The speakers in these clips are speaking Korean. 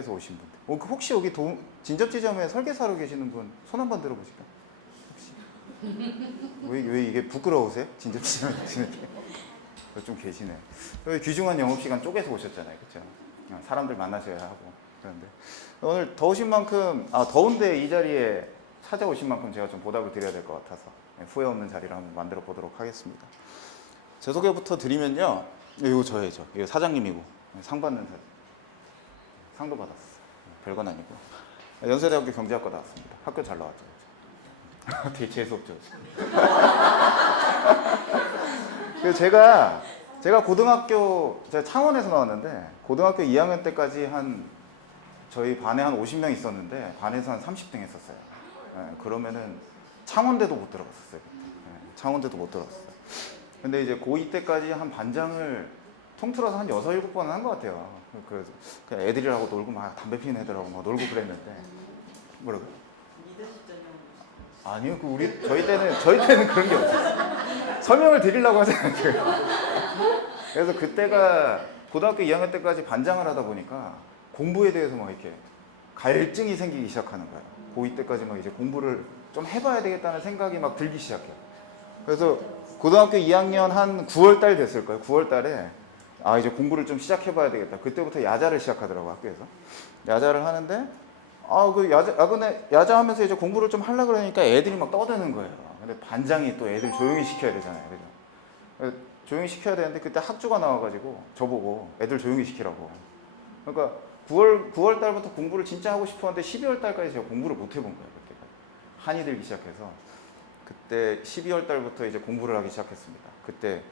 쪽에서 오신 분들. 혹시 여기 진접지점에 설계사로 계시는 분 손 한번 들어보실까요? 혹시? 왜 이게 부끄러우세요? 진접지점에 계시는 게? 좀 계시네. 여기 귀중한 영업시간 쪼개서 오셨잖아요. 그렇죠? 사람들 만나셔야 하고. 그런데 오늘 더우신 만큼, 더운데 이 자리에 찾아오신 만큼 제가 좀 보답을 드려야 될 것 같아서 후회 없는 자리를 한번 만들어 보도록 하겠습니다. 제 소개부터 드리면요. 이거 저예요. 이거 사장님이고 상 받는 사진. 상도 받았어. 별건 아니고. 연세대학교 경제학과 나왔습니다. 학교 잘 나왔죠. 되게 재수없죠. 제가 고등학교, 제가 창원에서 나왔는데 고등학교 2학년 때까지 저희 반에 한 50명 있었는데 반에서 한 30등 했었어요. 그러면은 창원대도 못 들어갔었어요. 창원대도 못 들어갔어요. 근데 이제 고2 때까지 한 반장을 통틀어서 한 6, 7번은 한 것 같아요. 그래서 그냥 애들이라고 놀고 막 담배 피는 애들하고 막 놀고 그랬는데. 뭐라고요? 아니요, 저희 때는 그런 게 없었어요. 설명을 드리려고 하잖아요. 그래서 그때가 고등학교 2학년 때까지 반장을 하다 보니까 공부에 대해서 막 이렇게 갈증이 생기기 시작하는 거예요. 고2 때까지 막 이제 공부를 좀 해봐야 되겠다는 생각이 막 들기 시작해요. 그래서 고등학교 2학년 한 9월 달 됐을 거예요. 9월 달에 이제 공부를 좀 시작해봐야 되겠다. 그때부터 야자를 시작하더라고, 학교에서. 야자를 하는데 야자 하면서 이제 공부를 좀 하려고 그러니까 애들이 막 떠드는 거예요. 근데 반장이 또 애들 조용히 시켜야 되잖아요. 그죠? 조용히 시켜야 되는데 그때 학주가 나와가지고 저보고 애들 조용히 시키라고. 그러니까 9월 달부터 공부를 진짜 하고 싶었는데 12월 달까지 제가 공부를 못 해본 거예요. 그때가. 한이 들기 시작해서. 그때 12월 달부터 이제 공부를 하기 시작했습니다. 그때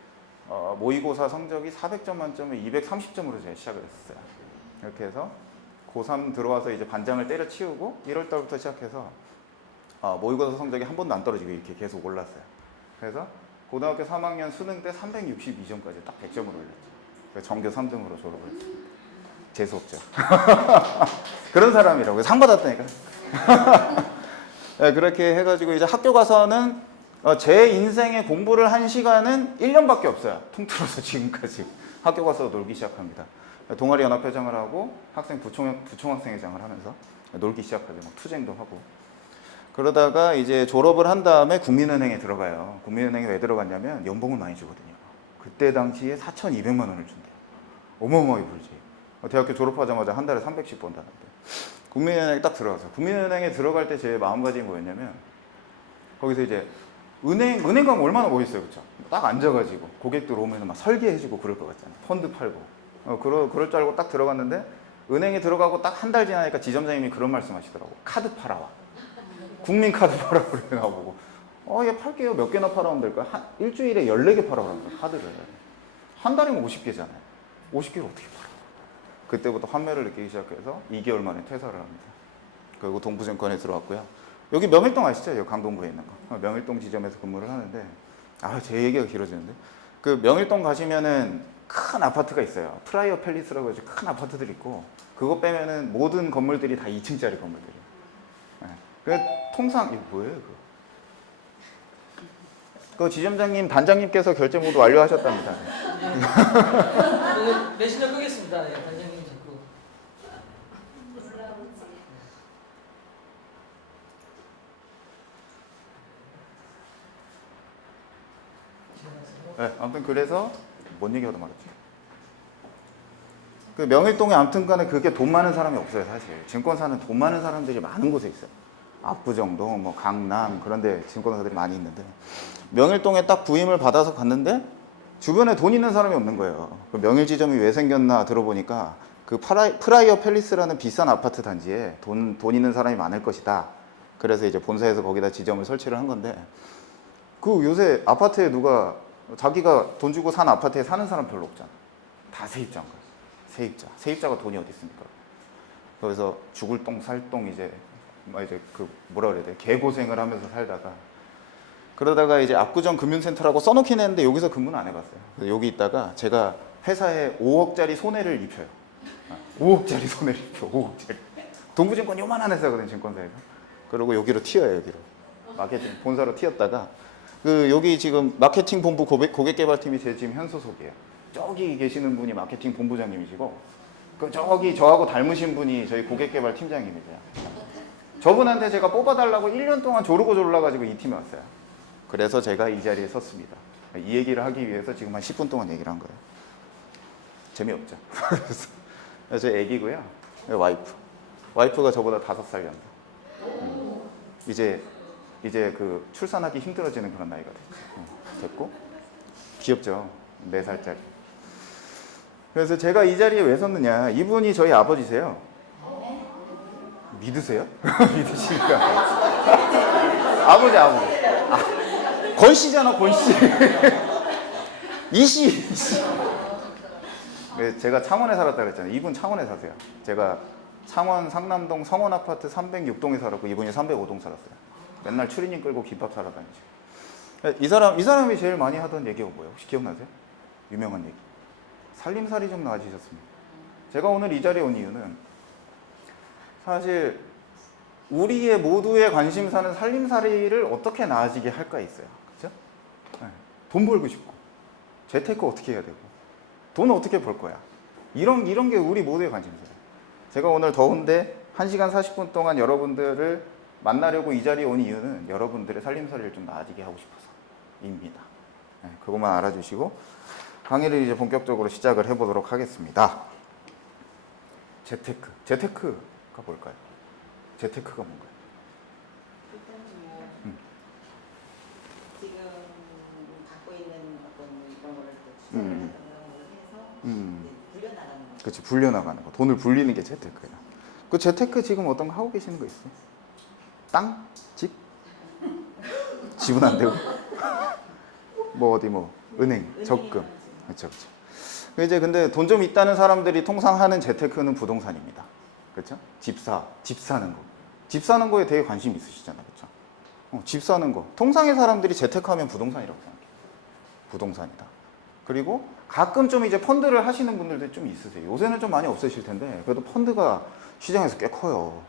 모의고사 성적이 400점 만점에 230점으로 제가 시작을 했었어요. 이렇게 해서 고3 들어와서 이제 반장을 때려치우고 1월 달부터 시작해서 모의고사 성적이 한 번도 안 떨어지고 이렇게 계속 올랐어요. 그래서 고등학교 3학년 수능 때 362점까지 딱 100점을 올렸죠. 그래서 전교 3등으로 졸업을 했습니다. 재수없죠. 그런 사람이라고요. 상 받았다니까. 네, 그렇게 해가지고 이제 학교 가서는 제 인생에 공부를 한 시간은 1년밖에 없어요. 통틀어서 지금까지. 학교 가서 놀기 시작합니다. 동아리 연합회장을 하고 학생 부총학생회장을 하면서 놀기 시작하죠. 막 투쟁도 하고. 그러다가 이제 졸업을 한 다음에 국민은행에 들어가요. 국민은행에 왜 들어갔냐면 연봉을 많이 주거든요. 그때 당시에 4,200만 원을 준대요. 어마어마하게 벌지. 대학교 졸업하자마자 한 달에 300씩 번다는데. 국민은행에 딱 들어가서 국민은행에 들어갈 때 제 마음가짐이 뭐였냐면 거기서 이제 은행 가면 얼마나 멋있어요. 그쵸? 딱 앉아가지고 고객들 오면 막 설계해주고 그럴 것 같잖아요. 펀드 팔고. 그럴 줄 알고 딱 들어갔는데 은행에 들어가고 딱 한 달 지나니까 지점장님이 그런 말씀 하시더라고. 카드 팔아와. 국민카드 팔아라 그래 나보고. 얘 팔게요. 몇 개나 팔아오면 될까요? 일주일에 14개 팔아오랍니다. 카드를. 한 달이면 50개잖아요. 50개를 어떻게 팔아? 그때부터 환멸을 느끼기 시작해서 2개월 만에 퇴사를 합니다. 그리고 동부증권에 들어왔고요. 여기 명일동 아시죠? 여기 강동구에 있는 거. 명일동 지점에서 근무를 하는데 제 얘기가 길어지는데 그 명일동 가시면은 큰 아파트가 있어요. 프라이어 팰리스라고 해서 큰 아파트들이 있고 그거 빼면은 모든 건물들이 다 2층짜리 건물들이에요. 그 통상 이거 뭐예요? 그 지점장님 단장님께서 결제 모두 완료하셨답니다. 메신저 끄겠습니다. 예, 단장님 자꾸. 네, 아무튼 그래서 뭔 얘기하다 말았지? 그 명일동에 아무튼 간에 그렇게 돈 많은 사람이 없어요, 사실. 증권사는 돈 많은 사람들이 많은 곳에 있어요. 압구정동, 뭐 강남 그런 데 증권사들이 많이 있는데 명일동에 딱 부임을 받아서 갔는데 주변에 돈 있는 사람이 없는 거예요. 그 명일지점이 왜 생겼나 들어보니까 그 프라이어 팰리스라는 비싼 아파트 단지에 돈 있는 사람이 많을 것이다. 그래서 이제 본사에서 거기다 지점을 설치를 한 건데 그 요새 아파트에 누가 자기가 돈 주고 산 아파트에 사는 사람 별로 없잖아. 다 세입자인 거야. 세입자가 돈이 어디 있습니까? 그래서 죽을 똥 살 똥 이제 뭐라 그래야 돼? 개고생을 하면서 살다가 그러다가 이제 압구정 금융센터라고 써놓긴 했는데 여기서 근무는 안 해봤어요. 그래서 여기 있다가 제가 회사에 5억짜리 손해를 입혀요. 5억짜리 손해를 입혀. 5억짜리. 동부증권 요만한 회사거든요, 증권사에서. 그리고 여기로 튀어요, 여기로. 마케팅 본사로 튀었다가 여기 지금 마케팅 본부 고객개발팀이 제 지금 현 소속이에요. 저기 계시는 분이 마케팅 본부장님이시고 그 저기 저하고 닮으신 분이 저희 고객개발 팀장님이세요. 저분한테 제가 뽑아달라고 1년 동안 조르고 졸라가지고 이 팀에 왔어요. 그래서 제가 이 자리에 섰습니다. 이 얘기를 하기 위해서 지금 한 10분 동안 얘기를 한 거예요. 재미없죠. 그래서 제 애기고요. 와이프가 저보다 5살 연다. 이제 그 출산하기 힘들어지는 그런 나이가 됐고 귀엽죠. 4살짜리. 그래서 제가 이 자리에 왜 섰느냐. 이분이 저희 아버지세요. 믿으세요? 믿으시니까. 아버지. 권씨잖아, 권씨. 이씨. 제가 창원에 살았다 그랬잖아요. 이분 창원에 사세요. 제가 창원 상남동 성원 아파트 306동에 살았고 이분이 305동 살았어요. 맨날 추리닝 끌고 김밥 사러 다니죠. 이 사람이 제일 많이 하던 얘기가 뭐예요? 혹시 기억나세요? 유명한 얘기. 살림살이 좀 나아지셨습니다. 제가 오늘 이 자리에 온 이유는 사실 우리의 모두의 관심사는 살림살이를 어떻게 나아지게 할까 있어요. 그죠? 네. 돈 벌고 싶고 재테크 어떻게 해야 되고 돈 어떻게 벌 거야. 이런 게 우리 모두의 관심사예요. 제가 오늘 더운데 1시간 40분 동안 여러분들을 만나려고 이 자리에 온 이유는 여러분들의 살림살이를 좀 나아지게 하고 싶어서입니다. 네, 그것만 알아주시고 강의를 이제 본격적으로 시작을 해보도록 하겠습니다. 재테크가 뭘까요? 재테크가 뭔가요? 일단 지금 갖고 있는 어떤 이런 거를 투자를 해서 불려나가는 거. 그렇지, 불려나가는 거. 돈을 불리는 게 재테크야. 그 재테크 지금 어떤 거 하고 계시는 거 있어? 땅? 집? 집은 안 되고? 은행, 적금. 그렇죠. 이제 근데 돈 좀 있다는 사람들이 통상 하는 재테크는 부동산입니다. 그렇죠? 집 사는 거. 집 사는 거에 되게 관심 있으시잖아요. 그렇죠? 집 사는 거. 통상의 사람들이 재테크하면 부동산이라고 생각해요. 부동산이다. 그리고 가끔 좀 이제 펀드를 하시는 분들도 좀 있으세요. 요새는 좀 많이 없으실 텐데 그래도 펀드가 시장에서 꽤 커요.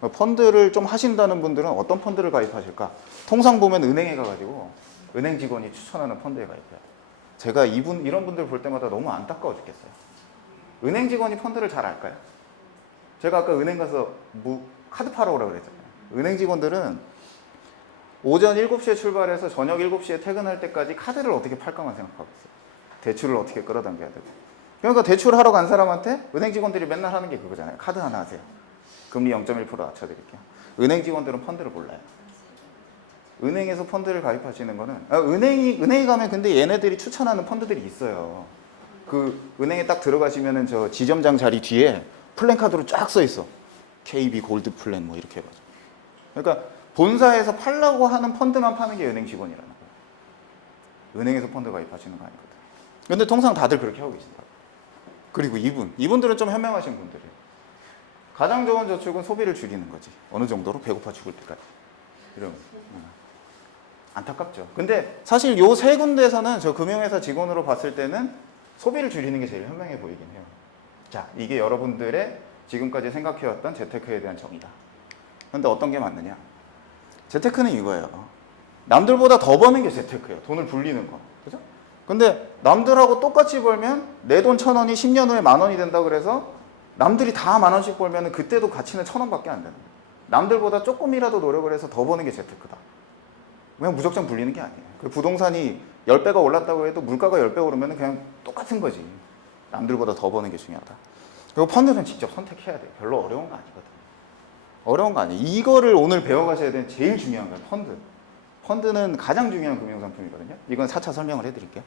펀드를 좀 하신다는 분들은 어떤 펀드를 가입하실까? 통상 보면 은행에 가가지고 은행 직원이 추천하는 펀드에 가입해요. 제가 이런 분들 볼 때마다 너무 안타까워 죽겠어요. 은행 직원이 펀드를 잘 알까요? 제가 아까 은행 가서 카드 팔아 오라고 그랬잖아요. 은행 직원들은 오전 7시에 출발해서 저녁 7시에 퇴근할 때까지 카드를 어떻게 팔까만 생각하고 있어요. 대출을 어떻게 끌어당겨야 되고. 그러니까 대출하러 간 사람한테 은행 직원들이 맨날 하는 게 그거잖아요. 카드 하나 하세요. 금리 0.1% 낮춰드릴게요. 은행 직원들은 펀드를 몰라요. 은행에서 펀드를 가입하시는 거는 은행에 가면 근데 얘네들이 추천하는 펀드들이 있어요. 그 은행에 딱 들어가시면은 저 지점장 자리 뒤에 플랜카드로 쫙 써 있어. KB 골드 플랜 뭐 이렇게 해가지고. 그러니까 본사에서 팔라고 하는 펀드만 파는 게 은행 직원이라는 거예요. 은행에서 펀드 가입하시는 거 아니거든. 근데 통상 다들 그렇게 하고 계신다. 그리고 이분들은 좀 현명하신 분들이에요. 가장 좋은 저축은 소비를 줄이는 거지. 어느 정도로 배고파 죽을 때까지. 이런. 안타깝죠. 근데 사실 요 세 군데에서는 저 금융회사 직원으로 봤을 때는 소비를 줄이는 게 제일 현명해 보이긴 해요. 자, 이게 여러분들의 지금까지 생각해왔던 재테크에 대한 정의다. 근데 어떤 게 맞느냐? 재테크는 이거예요. 남들보다 더 버는 게 재테크예요. 돈을 불리는 거. 그죠? 근데 남들하고 똑같이 벌면 내 돈 1,000원이 10년 후에 10,000원이 된다 그래서 남들이 다 10,000원씩 벌면 그때도 가치는 1,000원밖에 안 되는 거예요. 남들보다 조금이라도 노력을 해서 더 버는 게 재테크다. 그냥 무작정 불리는 게 아니에요. 그 부동산이 10배가 올랐다고 해도 물가가 10배 오르면 그냥 똑같은 거지. 남들보다 더 버는 게 중요하다. 그리고 펀드는 직접 선택해야 돼요. 별로 어려운 거 아니거든. 어려운 거 아니에요. 이거를 오늘 배워가셔야 되는 제일 중요한 거예요. 펀드는 가장 중요한 금융상품이거든요. 이건 4차 설명을 해드릴게요.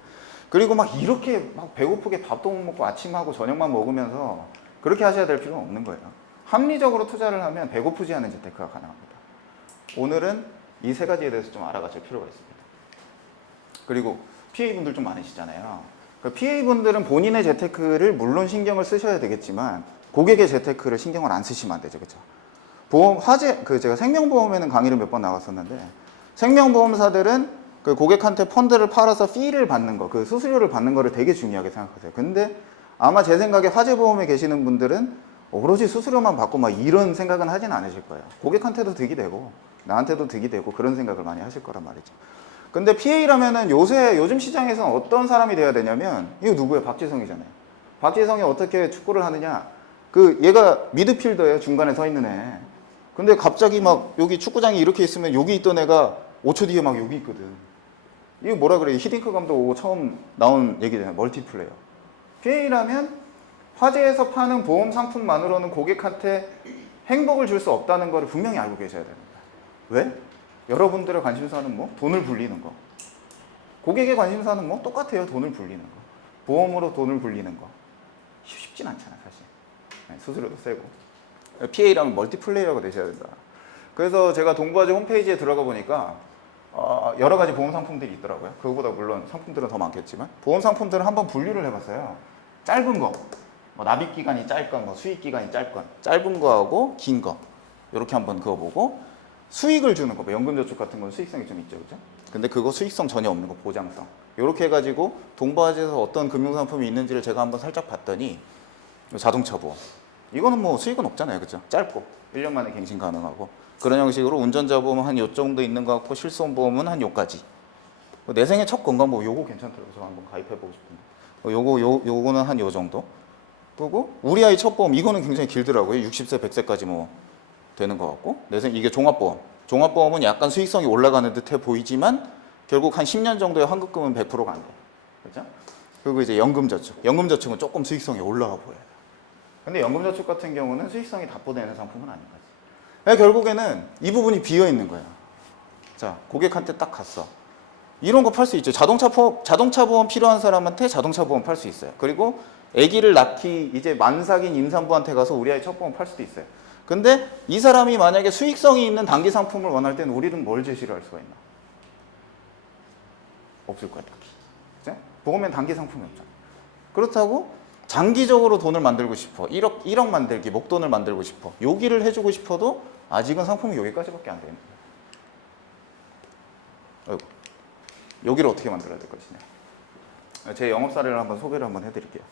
그리고 막 이렇게 막 배고프게 밥도 못 먹고 아침하고 저녁만 먹으면서 그렇게 하셔야 될 필요는 없는 거예요. 합리적으로 투자를 하면 배고프지 않은 재테크가 가능합니다. 오늘은 이 세 가지에 대해서 좀 알아가실 필요가 있습니다. 그리고 PA분들 좀 많으시잖아요. PA분들은 본인의 재테크를 물론 신경을 쓰셔야 되겠지만 고객의 재테크를 신경을 안 쓰시면 안 되죠. 그렇죠? 제가 생명보험에는 강의를 몇 번 나갔었는데 생명보험사들은 그 고객한테 펀드를 팔아서 피를 받는 거, 그 수수료를 받는 거를 되게 중요하게 생각하세요. 근데 아마 제 생각에 화재보험에 계시는 분들은 오로지 수수료만 받고 막 이런 생각은 하진 않으실 거예요. 고객한테도 득이 되고 나한테도 득이 되고 그런 생각을 많이 하실 거란 말이죠. 근데 PA라면은 요즘 시장에서는 어떤 사람이 돼야 되냐면 이거 누구예요? 박지성이잖아요. 박지성이 어떻게 축구를 하느냐? 그 얘가 미드필더예요. 중간에 서 있는 애. 근데 갑자기 막 여기 축구장이 이렇게 있으면 여기 있던 애가 5초 뒤에 막 여기 있거든. 이거 뭐라 그래? 히딩크 감독 오고 처음 나온 얘기잖아요. 멀티플레이어. PA라면 화재에서 파는 보험 상품만으로는 고객한테 행복을 줄 수 없다는 걸 분명히 알고 계셔야 됩니다. 왜? 여러분들의 관심사는 뭐? 돈을 불리는 거. 고객의 관심사는 뭐? 똑같아요. 돈을 불리는 거. 보험으로 돈을 불리는 거. 쉽진 않잖아, 사실. 네, 수수료도 세고. PA라면 멀티플레이어가 되셔야 된다. 그래서 제가 동부화재 홈페이지에 들어가 보니까 여러 가지 보험 상품들이 있더라고요. 그거보다 물론 상품들은 더 많겠지만 보험 상품들은 한번 분류를 해봤어요. 짧은 거, 뭐 납입 기간이 짧건, 뭐 수익 기간이 짧건, 짧은 거하고 긴 거 이렇게 한번 그거 보고 수익을 주는 거, 뭐 연금저축 같은 건 수익성이 좀 있죠, 그죠? 근데 그거 수익성 전혀 없는 거, 보장성. 이렇게 해가지고 동부화재에서 어떤 금융상품이 있는지를 제가 한번 살짝 봤더니 자동차 보험. 이거는 뭐 수익은 없잖아요, 그죠? 짧고 1년 만에 갱신 가능하고 그런 형식으로 운전자 보험은 한 요 정도 있는 것 같고 실손 보험은 한 요까지. 내 생애 첫 건강보험 요거 괜찮더라고요. 저 한번 가입해보고 싶은데. 요거는 한 요 정도. 그리고 우리 아이 첫 보험 이거는 굉장히 길더라고요. 60세 100세까지 뭐 되는 것 같고 이게 종합보험. 종합보험은 약간 수익성이 올라가는 듯해 보이지만 결국 한 10년 정도의 환급금은 100%가 안 돼. 그렇죠? 그리고 이제 연금저축. 연금저축은 조금 수익성이 올라가 보여요. 근데 연금저축 같은 경우는 수익성이 답보되는 상품은 아닌 거지. 그러니까 결국에는 이 부분이 비어 있는 거야. 자, 고객한테 딱 갔어. 이런 거 팔 수 있죠. 자동차 보험 필요한 사람한테 자동차 보험 팔 수 있어요. 그리고 아기를 낳기 이제 만삭인 임산부한테 가서 우리 아이 첫 보험 팔 수도 있어요. 근데 이 사람이 만약에 수익성이 있는 단기 상품을 원할 때는 우리는 뭘 제시를 할 수가 있나? 없을 거야, 딱히. 그치? 보험엔 단기 상품이 없잖아. 그렇다고 장기적으로 돈을 만들고 싶어. 1억 만들기, 목돈을 만들고 싶어. 여기를 해주고 싶어도 아직은 상품이 여기까지밖에 안 되는 거야. 여기를 어떻게 만들어야 될 것이냐. 제 영업 사례를 한번 소개를 한번 해드릴게요.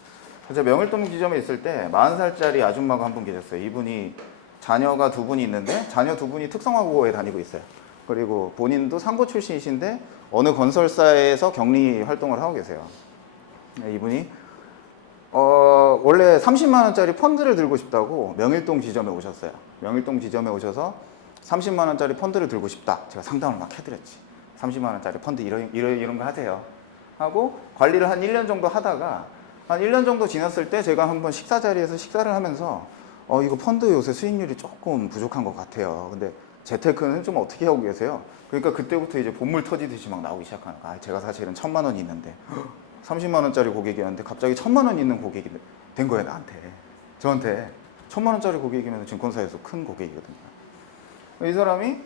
제가 명일동 지점에 있을 때 40살짜리 아줌마가 한 분 계셨어요. 이분이 자녀가 2분이 있는데 자녀 2분이 특성화고에 다니고 있어요. 그리고 본인도 상고 출신이신데 어느 건설사에서 격리 활동을 하고 계세요. 이분이 원래 30만 원짜리 펀드를 들고 싶다고 명일동 지점에 오셨어요. 명일동 지점에 오셔서 30만 원짜리 펀드를 들고 싶다. 제가 상담을 막 해드렸지. 30만 원짜리 펀드 이런 거 하세요. 하고 관리를 한 1년 정도 하다가 한 1년 정도 지났을 때 제가 한번 식사 자리에서 식사를 하면서 이거 펀드 요새 수익률이 조금 부족한 것 같아요. 근데 재테크는 좀 어떻게 하고 계세요? 그러니까 그때부터 이제 본물 터지듯이 막 나오기 시작하는 거야. 제가 사실은 1000만 원이 있는데 30만 원짜리 고객이었는데 갑자기 1000만 원 있는 고객이 된 거예요, 나한테. 저한테 1000만 원짜리 고객이면 증권사에서 큰 고객이거든요. 이 사람이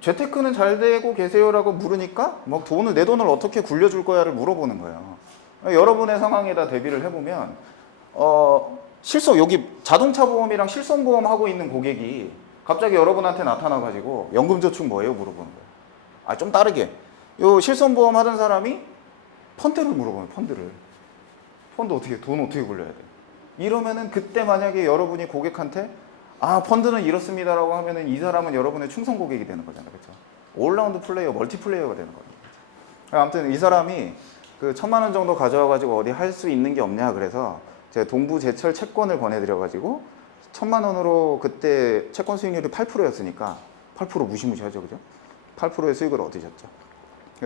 재테크는 잘 되고 계세요라고 물으니까 막 내 돈을 어떻게 굴려줄 거야를 물어보는 거예요. 여러분의 상황에다 대비를 해보면 여기 자동차 보험이랑 실손 보험 하고 있는 고객이 갑자기 여러분한테 나타나가지고 연금저축 뭐예요? 물어보는 거예요. 좀 다르게 요 실손 보험 하던 사람이 펀드를 물어보면 펀드 돈 어떻게 굴려야 돼? 이러면은 그때 만약에 여러분이 고객한테 펀드는 이렇습니다라고 하면은 이 사람은 여러분의 충성 고객이 되는 거잖아요, 그렇죠? 올라운드 플레이어, 멀티플레이어가 되는 거예요. 아무튼 이 사람이 그 1000만 원 정도 가져와가지고 어디 할 수 있는 게 없냐 그래서 제가 동부제철 채권을 권해드려가지고 1000만 원으로 그때 채권 수익률이 8%였으니까 8% 무시무시하죠, 그죠? 8%의 수익을 얻으셨죠.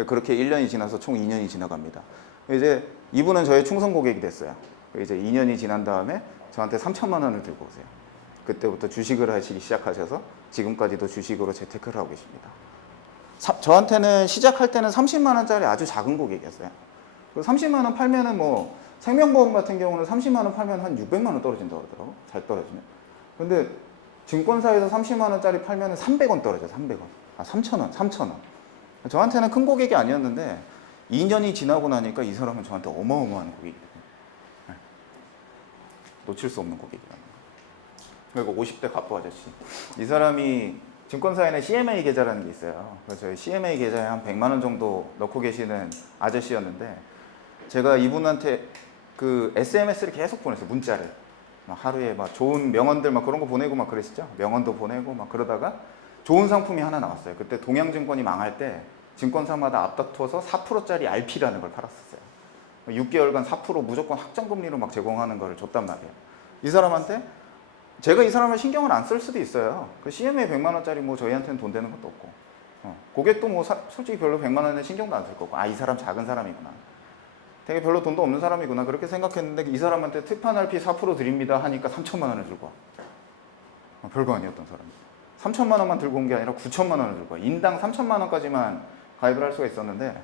그렇게 1년이 지나서 총 2년이 지나갑니다. 이제 이분은 저의 충성 고객이 됐어요. 이제 2년이 지난 다음에 저한테 3천만 원을 들고 오세요. 그때부터 주식을 하시기 시작하셔서 지금까지도 주식으로 재테크를 하고 계십니다. 저한테는 시작할 때는 30만 원짜리 아주 작은 고객이었어요. 30만 원 팔면은 뭐 생명보험 같은 경우는 30만 원 팔면 한 600만 원 떨어진다고 하더라고. 잘 떨어지면. 근데 증권사에서 30만 원짜리 팔면은 300원 떨어져요. 300원. 3,000원. 저한테는 큰 고객이 아니었는데 2년이 지나고 나니까 이 사람은 저한테 어마어마한 고객이 돼요. 놓칠 수 없는 고객이라는 거예요. 그리고 50대 갑부 아저씨. 이 사람이 증권사에는 CMA 계좌라는 게 있어요. 그래서 저희 CMA 계좌에 한 100만 원 정도 넣고 계시는 아저씨였는데 제가 이분한테 그 SMS를 계속 보냈어요. 문자를. 하루에 막 좋은 명언들 막 그런 거 보내고 막 그러시죠. 명언도 보내고 막 그러다가 좋은 상품이 하나 나왔어요. 그때 동양증권이 망할 때 증권사마다 앞다퉈서 4%짜리 RP라는 걸 팔았었어요. 6개월간 4% 무조건 확정금리로 막 제공하는 걸 줬단 말이에요. 이 사람한테 제가 이 사람을 신경을 안 쓸 수도 있어요. 그 CMA 100만 원짜리 뭐 저희한테는 돈 되는 것도 없고, 고객도 뭐 솔직히 별로 100만 원에 신경도 안 쓸 거고, 아, 이 사람 작은 사람이구나, 되게 별로 돈도 없는 사람이구나, 그렇게 생각했는데 이 사람한테 특판 RP 4% 드립니다 하니까 3천만 원을 들고 와. 별거 아니었던 사람이 3천만 원만 들고 온 게 아니라 9천만 원을 들고 와. 인당 3천만 원까지만 가입을 할 수가 있었는데,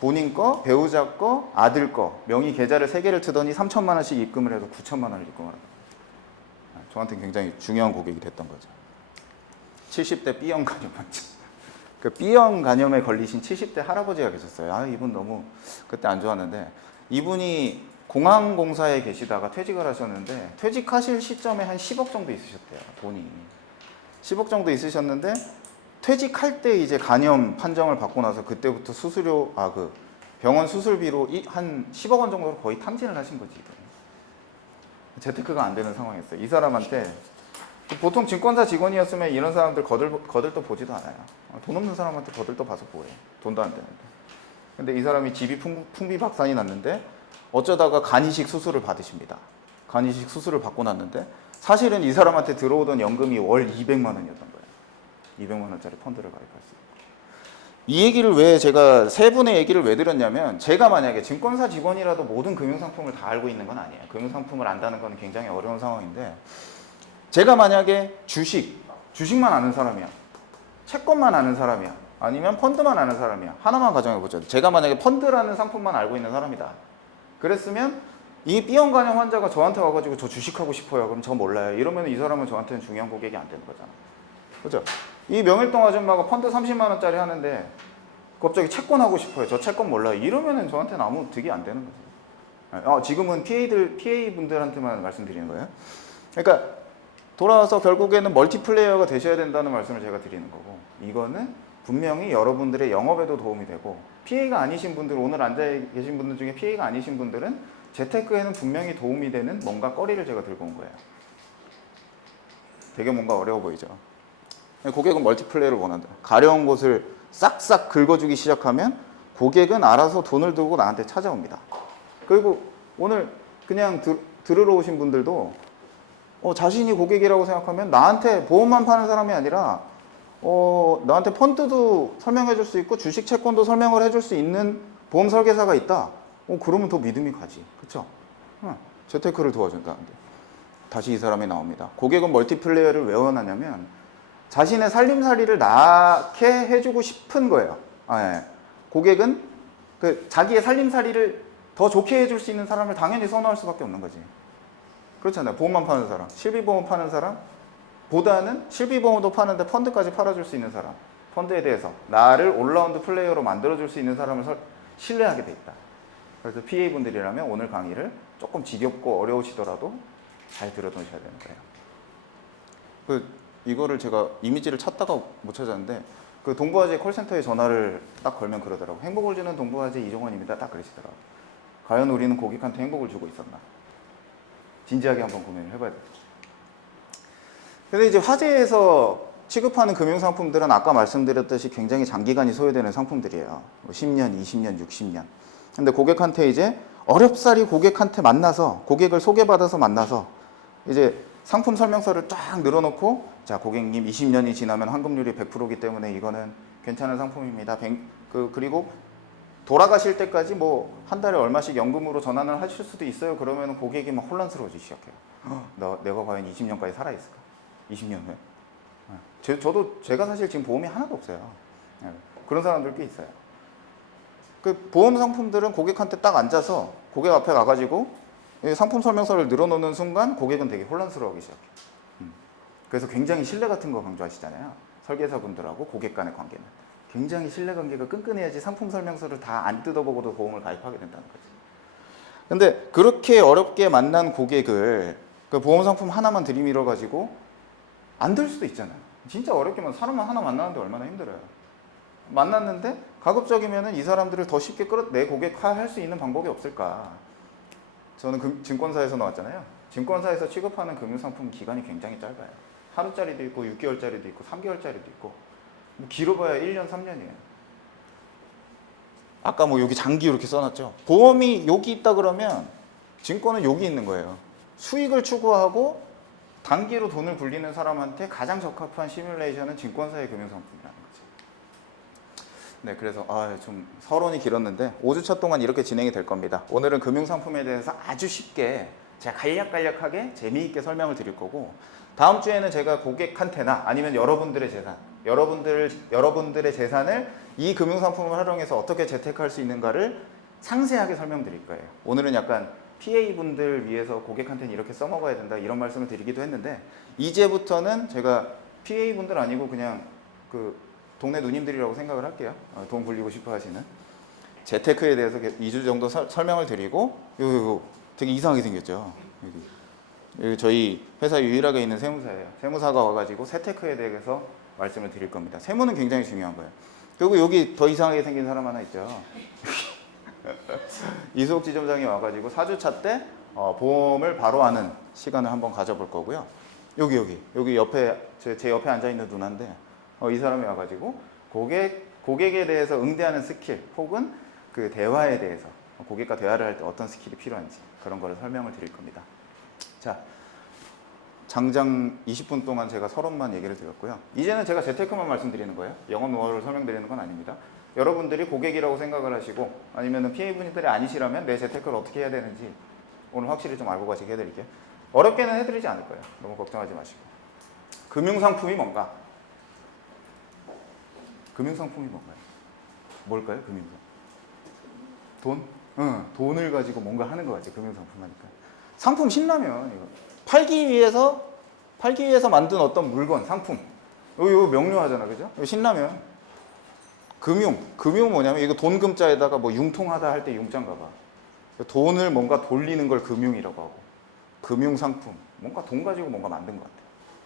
본인 거, 배우자 거, 아들 거 명의 계좌를 3개를 트더니 3천만 원씩 입금을 해서 9천만 원을 입금하는 거예요. 저한테 굉장히 중요한 고객이 됐던 거죠. 70대 B형 간염 환자. 그 B형 간염에 걸리신 70대 할아버지가 계셨어요. 아, 이분 너무 그때 안 좋았는데, 이분이 공항공사에 계시다가 퇴직을 하셨는데, 퇴직하실 시점에 한 10억 정도 있으셨대요, 돈이. 10억 정도 있으셨는데, 퇴직할 때 이제 간염 판정을 받고 나서 그때부터 수수료, 그 병원 수술비로 한 10억 원 정도로 거의 탕진을 하신 거지. 재테크가 안 되는 상황이었어요. 이 사람한테, 보통 증권사 직원이었으면 이런 사람들 거들떠 보지도 않아요. 돈 없는 사람한테 거들떠 봐서 뭐해. 돈도 안 되는데. 근데 이 사람이 집이 풍비박산이 났는데, 어쩌다가 간이식 수술을 받으십니다. 간이식 수술을 받고 났는데, 사실은 이 사람한테 들어오던 연금이 월 200만 원이었던 거예요. 200만 원짜리 펀드를 가입했어요. 이 얘기를 왜, 제가 세 분의 얘기를 왜 드렸냐면, 제가 만약에 증권사 직원이라도 모든 금융상품을 다 알고 있는 건 아니에요. 금융상품을 안다는 건 굉장히 어려운 상황인데, 제가 만약에 주식만 아는 사람이야, 채권만 아는 사람이야, 아니면 펀드만 아는 사람이야, 하나만 가정해보죠. 제가 만약에 펀드라는 상품만 알고 있는 사람이다. 그랬으면 이 B형 간염 환자가 저한테 와가지고 저 주식하고 싶어요. 그럼 저 몰라요. 이러면 이 사람은 저한테는 중요한 고객이 안 되는 거잖아. 그죠? 이 명일동 아줌마가 펀드 30만 원짜리 하는데 갑자기 채권 하고 싶어요. 저 채권 몰라요. 이러면은 저한테는 아무 득이 안 되는 거지. 지금은 PA 분들한테만 말씀드리는 거예요. 그러니까 돌아와서 결국에는 멀티플레이어가 되셔야 된다는 말씀을 제가 드리는 거고, 이거는 분명히 여러분들의 영업에도 도움이 되고, PA가 아니신 분들, 오늘 앉아 계신 분들 중에 PA가 아니신 분들은 재테크에는 분명히 도움이 되는 뭔가 거리를 제가 들고 온 거예요. 되게 뭔가 어려워 보이죠? 고객은 멀티플레이를 원한다. 가려운 곳을 싹싹 긁어주기 시작하면 고객은 알아서 돈을 들고 나한테 찾아옵니다. 그리고 오늘 그냥 들으러 오신 분들도 자신이 고객이라고 생각하면 나한테 보험만 파는 사람이 아니라 나한테 펀드도 설명해 줄 수 있고 주식 채권도 설명을 해줄 수 있는 보험 설계사가 있다. 그러면 더 믿음이 가지. 그쵸? 재테크를 도와준다는데. 다시 이 사람이 나옵니다. 고객은 멀티플레이어를 왜 원하냐면 자신의 살림살이를 나게 해주고 싶은 거예요. 예. 고객은 자기의 살림살이를 더 좋게 해줄 수 있는 사람을 당연히 선호할 수밖에 없는 거지. 그렇잖아요. 보험만 파는 사람, 실비보험 파는 사람 보다는 실비보험도 파는데 펀드까지 팔아줄 수 있는 사람, 펀드에 대해서 나를 올라운드 플레이어로 만들어줄 수 있는 사람을 신뢰하게 돼 있다. 그래서 PA분들이라면 오늘 강의를 조금 지겹고 어려우시더라도 잘 들어두셔야 되는 거예요. 이거를 제가 이미지를 찾다가 못 찾았는데, 동부화재 콜센터에 전화를 딱 걸면 그러더라고. 행복을 주는 동부화재 이종원입니다. 딱 그러시더라고. 과연 우리는 고객한테 행복을 주고 있었나? 진지하게 한번 고민을 해봐야 돼요. 근데 이제 화재에서 취급하는 금융상품들은 아까 말씀드렸듯이 굉장히 장기간이 소요되는 상품들이에요. 10년, 20년, 60년. 근데 고객한테 이제 어렵사리 고객한테 만나서, 고객을 소개받아서 만나서 이제 상품 설명서를 쫙 늘어놓고, 자, 고객님 20년이 지나면 환급률이 100%이기 때문에 이거는 괜찮은 상품입니다. 그리고 돌아가실 때까지 뭐 한 달에 얼마씩 연금으로 전환을 하실 수도 있어요. 그러면 고객이 막 혼란스러워지기 시작해요. 내가 과연 20년까지 살아있을까? 20년 후에? 제가 사실 지금 보험이 하나도 없어요. 그런 사람들 꽤 있어요. 보험 상품들은 고객한테 딱 앉아서 고객 앞에 가가지고 상품 설명서를 늘어놓는 순간 고객은 되게 혼란스러워하기 시작해요. 그래서 굉장히 신뢰 같은 거 강조하시잖아요. 설계사분들하고 고객 간의 관계는. 굉장히 신뢰관계가 끈끈해야지 상품 설명서를 다 안 뜯어보고도 보험을 가입하게 된다는 거지. 근데 그렇게 어렵게 만난 고객을 보험 상품 하나만 들이밀어가지고 안 될 수도 있잖아요. 진짜 어렵게만 사람 하나 만나는데 얼마나 힘들어요. 만났는데 가급적이면 이 사람들을 더 쉽게 내 고객화할 수 있는 방법이 없을까. 저는 증권사에서 나왔잖아요. 증권사에서 취급하는 금융상품 기간이 굉장히 짧아요. 하루짜리도 있고 6개월짜리도 있고 3개월짜리도 있고 길어봐야 1년, 3년이에요. 아까 뭐 여기 장기 이렇게 써놨죠. 보험이 여기 있다 그러면 증권은 여기 있는 거예요. 수익을 추구하고 단기로 돈을 굴리는 사람한테 가장 적합한 시뮬레이션은 증권사의 금융상품이라는 거죠. 네, 그래서 좀 서론이 길었는데 5주차 동안 이렇게 진행이 될 겁니다. 오늘은 금융상품에 대해서 아주 쉽게 제가 간략간략하게 재미있게 설명을 드릴 거고, 다음 주에는 제가 고객한테나 아니면 여러분들의 재산, 여러분들의 재산을 이 금융상품을 활용해서 어떻게 재테크할 수 있는가를 상세하게 설명드릴 거예요. 오늘은 약간 PA분들 위해서 고객한테는 이렇게 써먹어야 된다 이런 말씀을 드리기도 했는데, 이제부터는 제가 PA분들 아니고 그냥 그 동네 누님들이라고 생각을 할게요. 돈 굴리고 싶어 하시는. 재테크에 대해서 2주 정도 설명을 드리고, 요 되게 이상하게 생겼죠. 여기 저희 회사 유일하게 있는 세무사예요. 세무사가 와가지고 세테크에 대해서 말씀을 드릴 겁니다. 세무는 굉장히 중요한 거예요. 그리고 여기 더 이상하게 생긴 사람 하나 있죠. 이수옥 지점장이 와가지고 4주차 때 보험을 바로 하는 시간을 한번 가져볼 거고요. 여기 옆에 제 옆에 앉아 있는 누나인데, 이 사람이 와가지고 고객에 대해서 응대하는 스킬 혹은 그 대화에 대해서, 고객과 대화를 할 때 어떤 스킬이 필요한지 그런 거를 설명을 드릴 겁니다. 자, 장장 20분 동안 제가 서론만 얘기를 드렸고요. 이제는 제가 재테크만 말씀드리는 거예요. 영업 노하우를 설명드리는 건 아닙니다. 여러분들이 고객이라고 생각을 하시고 아니면 PA분들이 아니시라면 내 재테크를 어떻게 해야 되는지 오늘 확실히 좀 알고 가시게 해드릴게요. 어렵게는 해드리지 않을 거예요. 너무 걱정하지 마시고. 금융상품이 뭔가? 금융상품이 뭔가요? 뭘까요? 금융상품? 돈? 응, 돈을 가지고 뭔가 하는 거 같지. 금융상품 하니까. 상품 신라면 이거. 팔기 위해서 만든 어떤 물건, 상품. 이거 명료하잖아, 그죠? 이거 신라면. 금융 뭐냐면 이거 돈 금자에다가 뭐 융통하다 할 때 융자인가 봐. 돈을 뭔가 돌리는 걸 금융이라고 하고. 금융상품. 뭔가 돈 가지고 뭔가 만든 것 같아.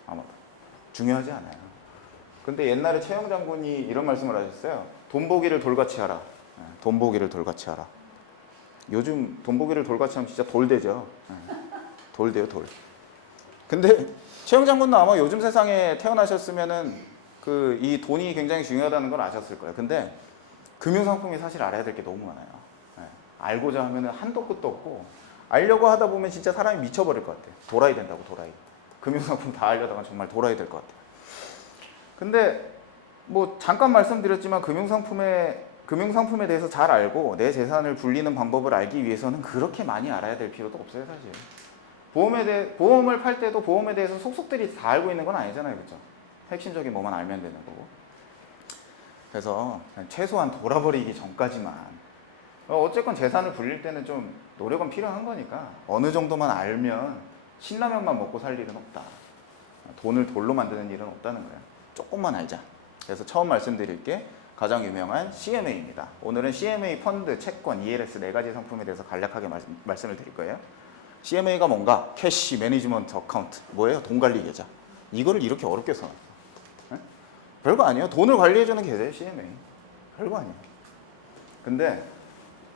아마도. 중요하지 않아요. 근데 옛날에 최영 장군이 이런 말씀을 하셨어요. 돈 보기를 돌같이 하라. 돈 보기를 돌같이 하라. 요즘 돈 보기를 돌같이 하면 진짜 돌되죠. 돌돼요, 돌. 근데 최영 장군도 아마 요즘 세상에 태어나셨으면은 이 돈이 굉장히 중요하다는 걸 아셨을 거예요. 근데 금융상품이 사실 알아야 될 게 너무 많아요. 알고자 하면은 한도 끝도 없고, 알려고 하다 보면 진짜 사람이 미쳐버릴 것 같아요. 돌아야 된다고, 돌아야. 금융상품 다 알려다가 정말 돌아야 될 것 같아요. 근데 뭐 잠깐 말씀드렸지만 금융상품에 대해서 잘 알고 내 재산을 불리는 방법을 알기 위해서는 그렇게 많이 알아야 될 필요도 없어요, 사실. 보험을 팔 때도 보험에 대해서 속속들이 다 알고 있는 건 아니잖아요, 그렇죠? 핵심적인 뭐만 알면 되는 거고. 그래서 최소한 돌아버리기 전까지만, 어쨌건 재산을 불릴 때는 좀 노력은 필요한 거니까 어느 정도만 알면 신라면만 먹고 살 일은 없다. 돈을 돌로 만드는 일은 없다는 거예요. 조금만 알자. 그래서 처음 말씀드릴 게 가장 유명한 CMA입니다. 오늘은 CMA 펀드, 채권, ELS 4가지 상품에 대해서 간략하게 말씀을 드릴 거예요. CMA가 뭔가? 캐시 매니지먼트 어카운트. 뭐예요? 돈 관리 계좌. 이거를 이렇게 어렵게 써놨어. 네? 별거 아니에요. 돈을 관리해주는 계좌예요, CMA. 별거 아니에요. 근데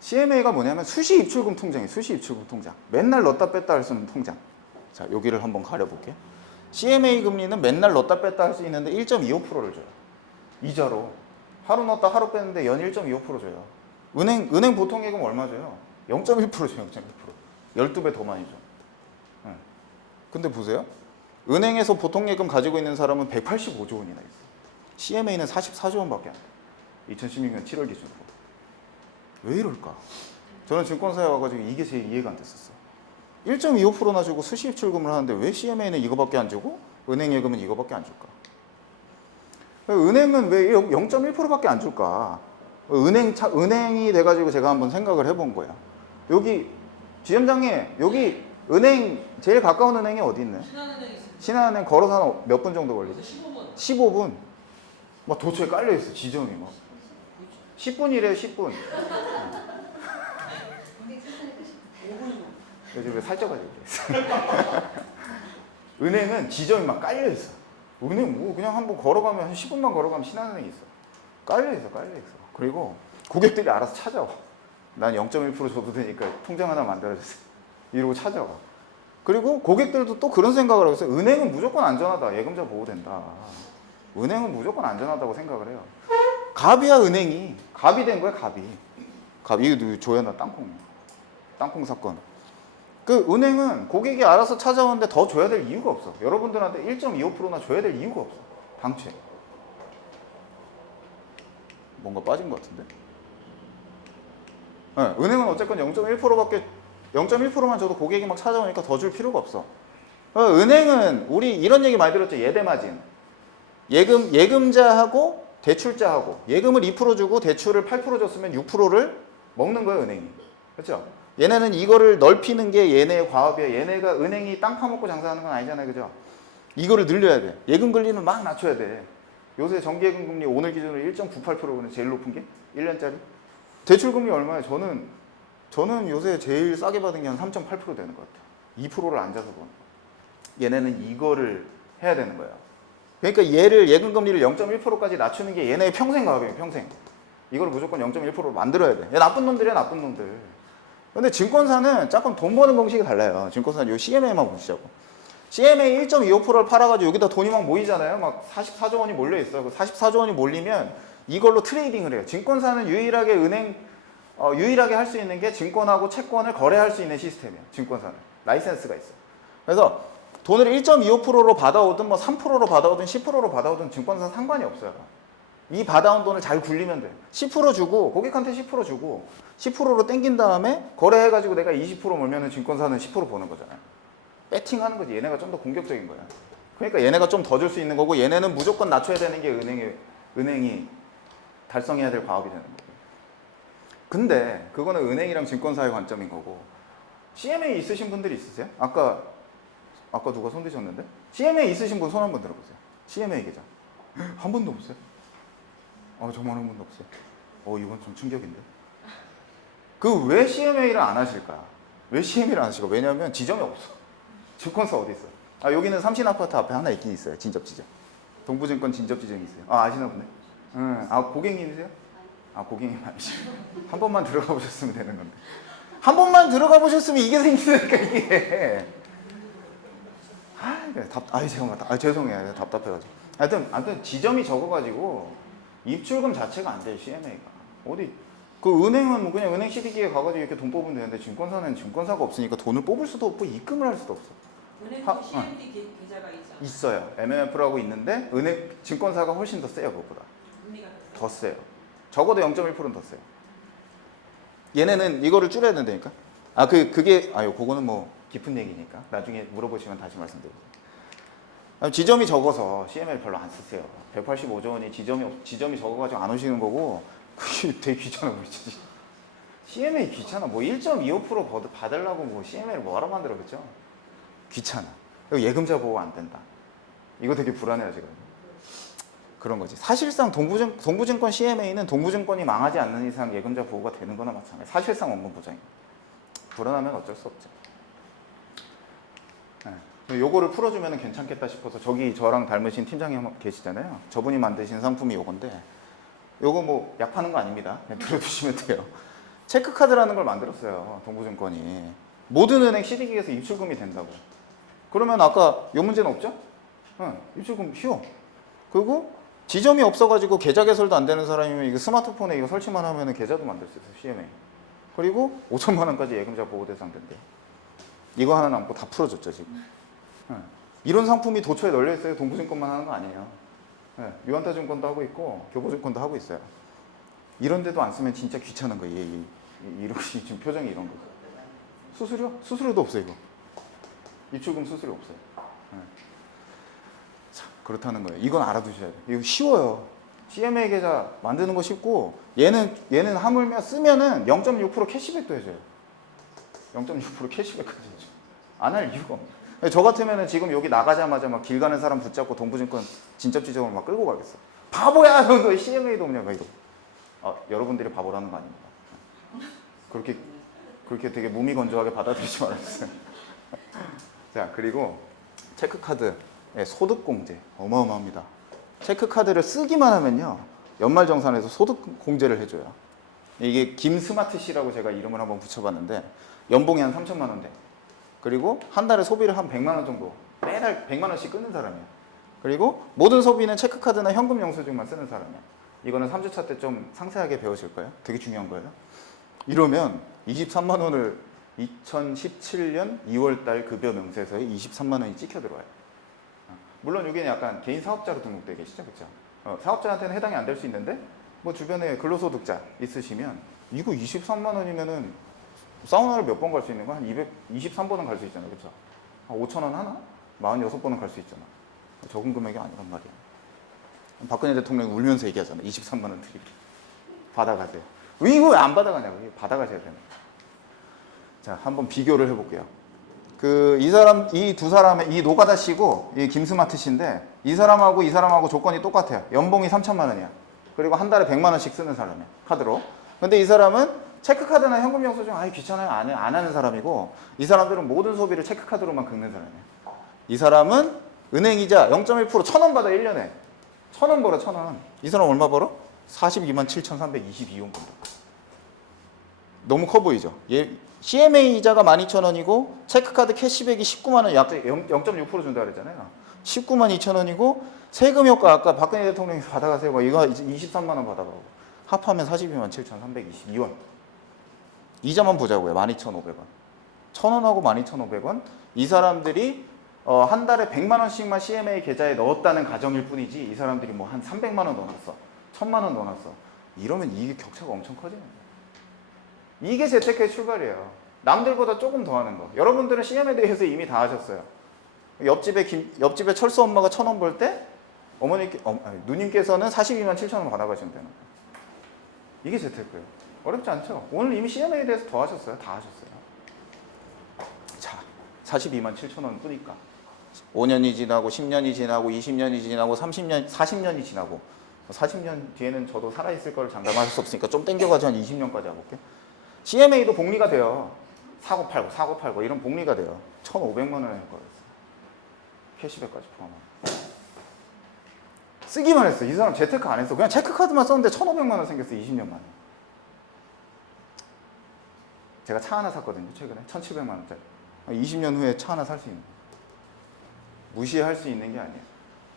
CMA가 뭐냐면 수시 입출금 통장이에요. 수시 입출금 통장. 맨날 넣었다 뺐다 할 수 있는 통장. 자, 여기를 한번 가려볼게요. CMA 금리는 맨날 넣었다 뺐다 할 수 있는데 1.25%를 줘요. 이자로. 하루 넣었다 하루 뺐는데 연 1.25% 줘요. 은행 보통 예금 얼마 줘요? 0.1% 줘요. 0.1%. 12배 더 많이 줘. 네. 근데 보세요. 은행에서 보통 예금 가지고 있는 사람은 185조 원이나 있어요. CMA는 44조 원밖에 안 돼. 2016년 7월 기준으로. 왜 이럴까? 저는 증권사에 와가지고 이게 제일 이해가 안 됐었어. 1.25%나 주고 수시 입출금을 하는데 왜 CMA는 이거밖에 안 주고 은행 예금은 이거밖에 안 줄까? 은행은 왜 0.1%밖에 안 줄까? 은행이 돼가지고 제가 한번 생각을 해본 거예요. 여기 지점장님, 여기 은행 제일 가까운 은행이 어디 있나요? 신한은행 있습니다. 신한은행 걸어서 한 몇 분 정도 걸리죠? 15분. 15분. 막 도처에 깔려 있어, 지점이 막. 10분이래요, 10분. 요즘 왜 살쪄가지고 그랬어. 은행은 지점이 막 깔려 있어. 은행 뭐 그냥 한번 걸어가면 한 10분만 걸어가면 신한은행이 있어. 깔려 있어. 그리고 고객들이 알아서 찾아와. 난 0.1% 줘도 되니까 통장 하나 만들어주세요. 이러고 찾아와. 그리고 고객들도 또 그런 생각을 하고 있어요. 은행은 무조건 안전하다. 예금자 보호된다. 은행은 무조건 안전하다고 생각을 해요. 갑이야, 은행이. 갑이 된 거야, 갑이. 이거 조연아 땅콩 사건. 그 은행은 고객이 알아서 찾아오는데 더 줘야 될 이유가 없어. 여러분들한테 1.25%나 줘야 될 이유가 없어. 당최. 뭔가 빠진 것 같은데? 네, 은행은 어쨌건 0.1%밖에 0.1%만 줘도 고객이 막 찾아오니까 더 줄 필요가 없어. 은행은 우리 이런 얘기 많이 들었죠. 예대마진. 예금자하고 대출자하고 예금을 2% 주고 대출을 8% 줬으면 6%를 먹는 거예요, 은행이. 그렇죠? 얘네는 이거를 넓히는 게 얘네의 과업이에요. 얘네가 은행이 땅 파먹고 장사하는 건 아니잖아요. 그죠? 이거를 늘려야 돼. 예금 금리는 막 낮춰야 돼. 요새 정기예금 금리 오늘 기준으로 1.98%거든요. 제일 높은 게 1년짜리. 대출 금리 얼마예요? 저는 요새 제일 싸게 받은 게 한 3.8% 되는 것 같아요. 2%를 앉아서 보는 거. 얘네는 이거를 해야 되는 거예요. 그러니까 예금 금리를 0.1%까지 낮추는 게 얘네의 평생 과업이에요. 평생. 이걸 무조건 0.1%로 만들어야 돼. 나쁜 놈들이야, 나쁜 놈들. 근데 증권사는 조금 돈 버는 방식이 달라요. 증권사는 요 CMA만 보시자고. CMA 1.25%를 팔아가지고 여기다 돈이 막 모이잖아요. 막 44조 원이 몰려 있어요. 그 44조 원이 몰리면 이걸로 트레이딩을 해요. 증권사는 유일하게 유일하게 할 수 있는 게 증권하고 채권을 거래할 수 있는 시스템이에요. 증권사는. 라이센스가 있어요. 그래서 돈을 1.25%로 받아오든 뭐 3%로 받아오든 10%로 받아오든 증권사는 상관이 없어요. 이 받아온 돈을 잘 굴리면 돼. 10% 주고 고객한테 10% 주고 10%로 땡긴 다음에 거래해가지고 내가 20% 몰면은 증권사는 10% 보는 거잖아요. 배팅하는 거지. 얘네가 좀 더 공격적인 거야. 그러니까 얘네가 좀 더 줄 수 있는 거고 얘네는 무조건 낮춰야 되는 게 은행이 달성해야 될 과업이 되는 거예요. 근데 그거는 은행이랑 증권사의 관점인 거고 CMA 있으신 분들이 있으세요? 아까 누가 손 드셨는데? CMA 있으신 분 손 한번 들어보세요. CMA 계좌. 한 분도 없어요? 정말 한 분도 없어요? 이건 좀 충격인데? 왜 CMA를 안 하실까? 왜 CMA를 안 하실까? 왜냐면 지점이 없어. 증권사 어디 있어? 여기는 삼신 아파트 앞에 하나 있긴 있어요. 진접지점. 동부증권 진접지점이 있어요. 아시나 보네. 고객님이세요? 고객님 아니시죠. 한 번만 들어가 보셨으면 되는 건데. 한 번만 들어가 보셨으면 이게 생기니까 이게. 죄송해요. 답답해가지고. 하여튼 지점이 적어가지고 입출금 자체가 안 돼요. CMA가. 은행은 뭐 그냥 은행 CD기에 가가지고 이렇게 돈 뽑으면 되는데 증권사는 증권사가 없으니까 돈을 뽑을 수도 없고 입금을 할 수도 없어. 은행도 CMD 계좌가 있잖아요. 있어요. MMF라고 있는데 증권사가 훨씬 더 세요. 그것보다. 더 세요. 적어도 0.1%는 더 세요. 얘네는 이거를 줄여야 된다니까. 그거는 뭐 깊은 얘기니까 나중에 물어보시면 다시 말씀드릴게요. 지점이 적어서 CML 별로 안 쓰세요. 185조 원이 지점이 적어가지고 안 오시는 거고 그게 되게 귀찮아 보이지. CMA 귀찮아. 뭐 1.25% 받으려고 뭐 CMA를 뭐하러 만들어 그죠? 귀찮아. 예금자 보호 안 된다. 이거 되게 불안해요 지금. 그런 거지. 사실상 동부증권 CMA는 동부증권이 망하지 않는 이상 예금자 보호가 되는 거나 마찬가지. 사실상 원금 보장이에요. 불안하면 어쩔 수 없죠. 요거를 풀어주면 괜찮겠다 싶어서 저랑 닮으신 팀장이 한 분 계시잖아요. 저분이 만드신 상품이 요건데 요거 뭐 약 파는 거 아닙니다. 그냥 들어두시면 돼요. 체크카드라는 걸 만들었어요. 동부증권이. 모든 은행 CD기에서 입출금이 된다고. 그러면 아까 요 문제는 없죠? 입출금 쉬워. 그리고 지점이 없어가지고 계좌 개설도 안 되는 사람이면 이거 스마트폰에 이거 설치만 하면 계좌도 만들 수 있어요. CMA. 그리고 5천만 원까지 예금자 보호 대상 된대. 이거 하나 남고 다 풀어줬죠 지금. 이런 상품이 도처에 널려 있어요. 동부증권만 하는 거 아니에요. 유한타증권도 하고 있고 교보증권도 하고 있어요. 이런 데도 안 쓰면 진짜 귀찮은 거예요. 이렇게 지금 표정이 이런 거. 수수료? 수수료도 없어요 이거. 입출금 수수료 없어요. 자, 그렇다는 거예요. 이건 알아두셔야 돼요. 이거 쉬워요. CMA 계좌 만드는 거 쉽고 얘는 하물며 쓰면은 0.6% 캐시백도 해줘요. 0.6% 캐시백까지 해줘. 안 할 이유가 없네. 저 같으면은 지금 여기 나가자마자 막 길 가는 사람 붙잡고 동부증권 진접지점으로 막 끌고 가겠어. 바보야, 너 CMA도 없냐, 막 이러고. 여러분들이 바보라는 거 아닙니다. 그렇게 되게 무미건조하게 받아들이지 말았어요. 자, 그리고 체크카드의 소득공제 어마어마합니다. 체크카드를 쓰기만 하면요 연말정산에서 소득공제를 해줘요. 이게 김스마트씨라고 제가 이름을 한번 붙여봤는데 연봉이 한 3천만 원 돼. 그리고 한 달에 소비를 한 100만 원 정도 매달 100만 원씩 끊는 사람이야. 그리고 모든 소비는 체크카드나 현금 영수증만 쓰는 사람이야. 이거는 3주차 때 좀 상세하게 배우실 거예요. 되게 중요한 거예요. 이러면 23만 원을 2017년 2월달 급여 명세서에 23만 원이 찍혀 들어와요. 물론 여기는 약간 개인 사업자로 등록되어 계시죠, 그렇죠? 사업자한테는 해당이 안 될 수 있는데 뭐 주변에 근로소득자 있으시면 이거 23만 원이면은 사우나를 몇 번 갈 수 있는 거 한 223번은 갈 수 있잖아요, 그렇죠? 5천 원 하나? 46번은 갈 수 있잖아. 적은 금액이 아니란 말이야. 박근혜 대통령이 울면서 얘기하잖아. 23만 원 드릴게. 받아가세요. 이거 왜 안 받아가냐고. 이거 받아가셔야 되는 거야. 자, 한번 비교를 해볼게요. 이 두 사람의, 이 노가다 씨고, 이 김스마트 씨인데, 이 사람하고 조건이 똑같아요. 연봉이 3천만 원이야. 그리고 한 달에 100만 원씩 쓰는 사람이야. 카드로. 근데 이 사람은 체크카드나 현금 영수증 아예 귀찮아요. 안 하는 사람이고, 이 사람들은 모든 소비를 체크카드로만 긁는 사람이에요. 이 사람은 은행이자 0.1% 1,000원 받아, 1년에. 1,000원 벌어, 1,000원. 이 사람 얼마 벌어? 42만 7,322원 번다. 너무 커 보이죠? 얘 CMA 이자가 12,000원이고 체크카드 캐시백이 19만 원, 약 0.6% 준다 그랬잖아요. 19만 2천원이고 세금 효과 아까 박근혜 대통령이 받아가세요. 이거 23만 원 받아가고 합하면 42만 7,322원. 이자만 보자고요. 12,500원. 1,000원하고 12,500원. 이 사람들이 한 달에 100만 원씩만 CMA 계좌에 넣었다는 가정일 뿐이지 이 사람들이 뭐 한 300만 원 넣어놨어. 1,000만 원 넣어놨어. 이러면 이게 격차가 엄청 커지는 거예요. 이게 재테크의 출발이에요. 남들보다 조금 더 하는 거. 여러분들은 CM에 대해서 이미 다 하셨어요. 옆집에 철수 엄마가 1,000원 벌 때 누님께서는 42만 7천원 받아가시면 되는 거예요. 이게 재테크예요. 어렵지 않죠? 오늘 이미 CM에 대해서 더 하셨어요. 다 하셨어요. 자, 42만 7천원 뿌니까 5년이 지나고 10년이 지나고 20년이 지나고 30년, 40년이 지나고 40년 뒤에는 저도 살아있을 걸 장담할 수 없으니까 좀 땡겨가지고 한 20년까지 해볼게요. CMA도 복리가 돼요. 사고 팔고 이런 복리가 돼요. 1,500만 원에 거였어요. 캐시백까지 포함하면. 쓰기만 했어. 이 사람 재테크 안 했어. 그냥 체크카드만 썼는데 1,500만 원 생겼어. 20년 만에. 제가 차 하나 샀거든요. 최근에 1,700만 원짜리. 20년 후에 차 하나 살 수 있는. 무시할 수 있는 게 아니에요.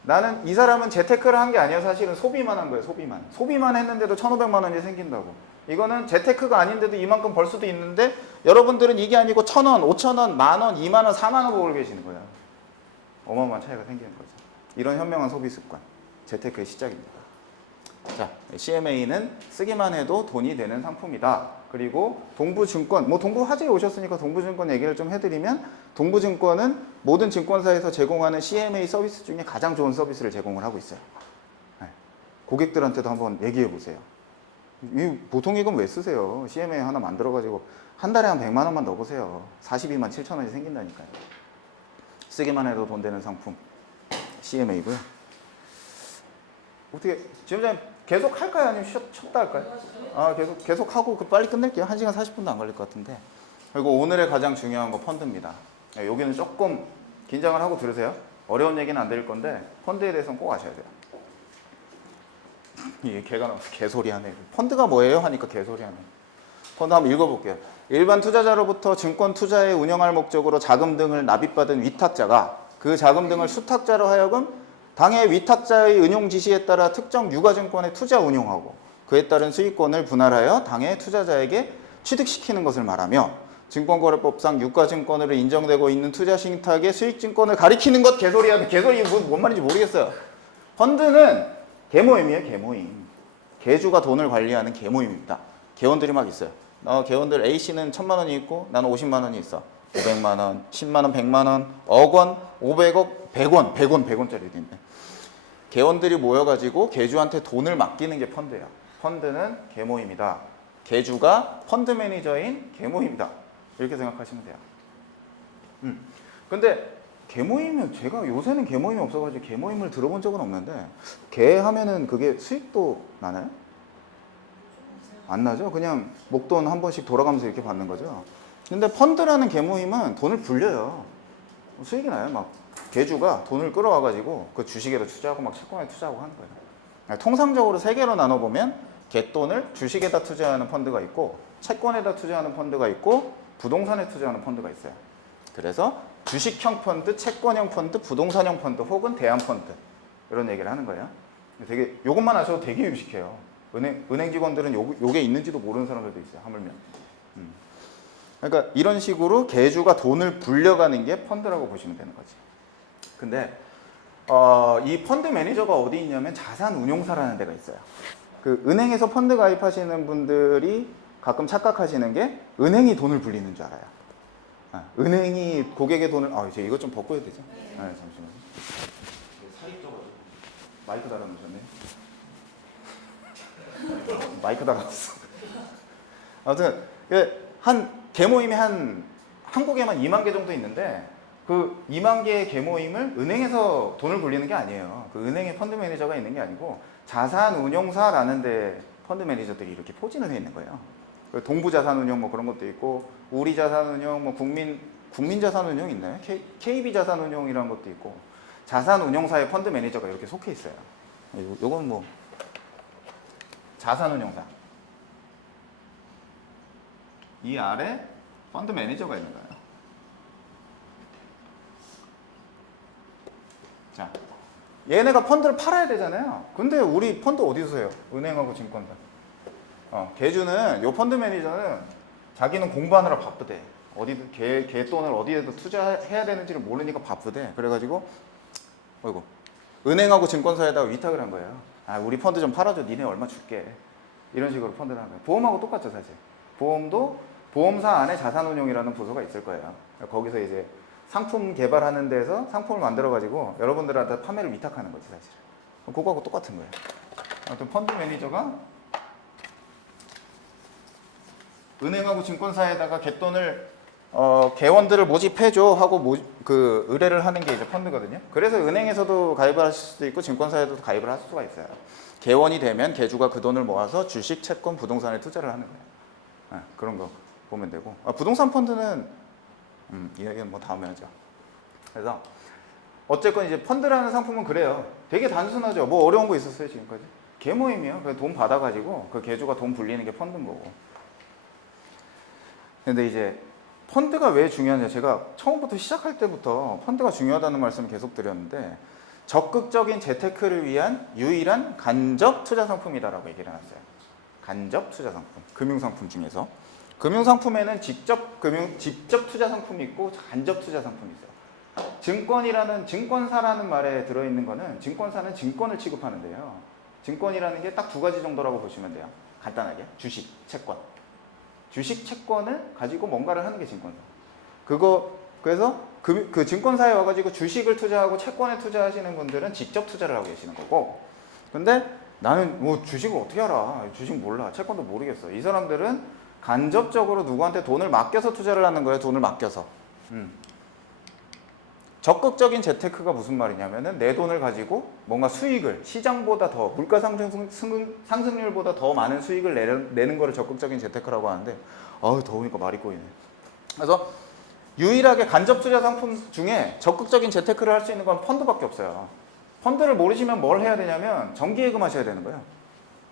나는 이 사람은 재테크를 한 게 아니에요. 사실은 소비만 한 거예요. 소비만 했는데도 1,500만 원이 생긴다고. 이거는 재테크가 아닌데도 이만큼 벌 수도 있는데 여러분들은 이게 아니고 1,000원, 5,000원, 만원, 2만 원, 4만 원 벌고 계시는 거예요. 어마어마한 차이가 생기는 거죠. 이런 현명한 소비 습관, 재테크의 시작입니다. 자, CMA는 쓰기만 해도 돈이 되는 상품이다. 그리고 동부증권, 동부 화제에 오셨으니까 동부증권 얘기를 좀 해드리면 동부증권은 모든 증권사에서 제공하는 CMA 서비스 중에 가장 좋은 서비스를 제공을 하고 있어요. 네. 고객들한테도 한번 얘기해 보세요. 이 보통이익은 왜 쓰세요? CMA 하나 만들어가지고 한 달에 한 100만 원만 넣어보세요. 42만 7천 원이 생긴다니까요. 쓰기만 해도 돈 되는 상품 CMA고요. 어떻게 지점장님 계속 할까요? 아니면 쉬었다 할까요? 계속 하고 빨리 끝낼게요. 1시간 40분도 안 걸릴 것 같은데. 그리고 오늘의 가장 중요한 거 펀드입니다. 여기는 조금 긴장을 하고 들으세요. 어려운 얘기는 안 드릴 건데 펀드에 대해서는 꼭 아셔야 돼요. 개가 나와서 개소리 하네. 펀드가 뭐예요? 하니까 개소리 하네. 펀드 한번 읽어볼게요. 일반 투자자로부터 증권 투자에 운영할 목적으로 자금 등을 납입받은 위탁자가 그 자금 등을 수탁자로 하여금 당해 위탁자의 운용 지시에 따라 특정 유가증권에 투자 운용하고 그에 따른 수익권을 분할하여 당해 투자자에게 취득시키는 것을 말하며 증권거래법상 유가증권으로 인정되고 있는 투자신탁의 수익증권을 가리키는 것. 개소리야. 개소리 뭔 말인지 모르겠어요. 펀드는 개모임이에요. 개모임. 개주가 돈을 관리하는 개모임입니다. 개원들이 막 있어요. 개원들 A씨는 1,000만 원이 있고 나는 50만 원이 있어. 500만 원, 10만 원, 100만 원, 억 원, 500억, 100원짜리도 있네. 개원들이 모여가지고 개주한테 돈을 맡기는 게 펀드예요. 펀드는 개모임이다. 개주가 펀드 매니저인 개모임이다. 이렇게 생각하시면 돼요. 근데 개모임은 제가 요새는 개모임이 없어가지고 개모임을 들어본 적은 없는데 개 하면은 그게 수익도 나나요? 안 나죠? 그냥 목돈 한 번씩 돌아가면서 이렇게 받는 거죠. 근데 펀드라는 개모임은 돈을 불려요. 수익이 나요. 막 개주가 돈을 끌어와가지고 그 주식에다 투자하고 막 채권에 투자하고 하는 거예요. 통상적으로 세 개로 나눠보면 개돈을 주식에다 투자하는 펀드가 있고 채권에다 투자하는 펀드가 있고 부동산에 투자하는 펀드가 있어요. 그래서 주식형 펀드, 채권형 펀드, 부동산형 펀드 혹은 대안 펀드 이런 얘기를 하는 거예요. 되게 요것만 아셔도 되게 유식해요. 은행 직원들은 요게 있는지도 모르는 사람들도 있어요. 하물며. 그러니까 이런 식으로 개주가 돈을 불려가는 게 펀드라고 보시면 되는 거지. 근데 이 펀드 매니저가 어디 있냐면 자산운용사라는 데가 있어요. 그 은행에서 펀드 가입하시는 분들이 가끔 착각하시는 게 은행이 돈을 불리는 줄 알아요. 은행이 고객의 돈을 이제 이것 좀 벗고 해야 되죠? 네, 잠시만요. 살이 쪄가지고 마이크 달아놓으셨네. 마이크 달아놨어. 아무튼 한 개모임이 한국에만 2만 개 정도 있는데 그 2만 개의 개모임을 은행에서 돈을 불리는 게 아니에요. 그 은행에 펀드 매니저가 있는 게 아니고 자산운용사라는 데 펀드 매니저들이 이렇게 포진을 해 있는 거예요. 동부자산운용 뭐 그런 것도 있고 우리자산운용 뭐 국민자산운용 있나요? KB자산운용이라는 것도 있고 자산운용사의 펀드 매니저가 이렇게 속해 있어요. 요건 뭐 자산운용사 이 아래 펀드 매니저가 있는 거예요. 자, 얘네가 펀드를 팔아야 되잖아요. 근데 우리 펀드 어디서 해요? 은행하고 증권사. 개주는 요 펀드 매니저는 자기는 공부하느라 바쁘대. 어디든 걔 돈을 어디에도 투자해야 되는지를 모르니까 바쁘대. 그래가지고 은행하고 증권사에다가 위탁을 한 거예요. 우리 펀드 좀 팔아줘. 니네 얼마 줄게. 이런 식으로 펀드를 한 거예요. 보험하고 똑같죠, 사실. 보험도 보험사 안에 자산운용이라는 부서가 있을 거예요. 거기서 이제 상품 개발하는 데서 상품을 만들어가지고 여러분들한테 판매를 위탁하는 거지, 사실. 그거하고 똑같은 거예요. 아무튼 펀드 매니저가 은행하고 증권사에다가 갯돈을 개원들을 모집해줘 하고 그 의뢰를 하는 게 이제 펀드거든요. 그래서 은행에서도 가입을 하실 수도 있고 증권사에도 가입을 할 수가 있어요. 개원이 되면 개주가 그 돈을 모아서 주식, 채권, 부동산에 투자를 하는 거예요. 그런 거 보면 되고 부동산 펀드는 이야기는 뭐 다음에 하죠. 그래서 어쨌건 이제 펀드라는 상품은 그래요. 되게 단순하죠. 뭐 어려운 거 있었어요 지금까지? 개모임이요. 그래서 돈 받아가지고 그 개주가 돈 불리는 게 펀드인 거고. 근데 이제 펀드가 왜 중요하냐, 제가 처음부터 시작할 때부터 펀드가 중요하다는 말씀을 계속 드렸는데 적극적인 재테크를 위한 유일한 간접 투자 상품이다라고 얘기를 해놨어요. 간접 투자 상품, 금융상품 중에서 금융상품에는 직접 투자 상품이 있고 간접 투자 상품이 있어요. 증권이라는 증권사라는 말에 들어있는 거는 증권사는 증권을 취급하는데요. 증권이라는 게 딱 두 가지 정도라고 보시면 돼요. 간단하게 주식, 채권. 주식 채권을 가지고 뭔가를 하는 게 증권사. 그래서 그 증권사에 와가지고 주식을 투자하고 채권에 투자하시는 분들은 직접 투자를 하고 계시는 거고. 근데 나는 뭐 주식을 어떻게 알아? 주식 몰라. 채권도 모르겠어. 이 사람들은 간접적으로 누구한테 돈을 맡겨서 투자를 하는 거예요. 돈을 맡겨서. 적극적인 재테크가 무슨 말이냐면은 내 돈을 가지고 뭔가 수익을 시장보다 더 물가 상승률보다 더 많은 수익을 내는 거를 적극적인 재테크라고 하는데 더우니까 말이 꼬이네. 그래서 유일하게 간접 투자 상품 중에 적극적인 재테크를 할 수 있는 건 펀드밖에 없어요. 펀드를 모르시면 뭘 해야 되냐면 정기예금 하셔야 되는 거예요.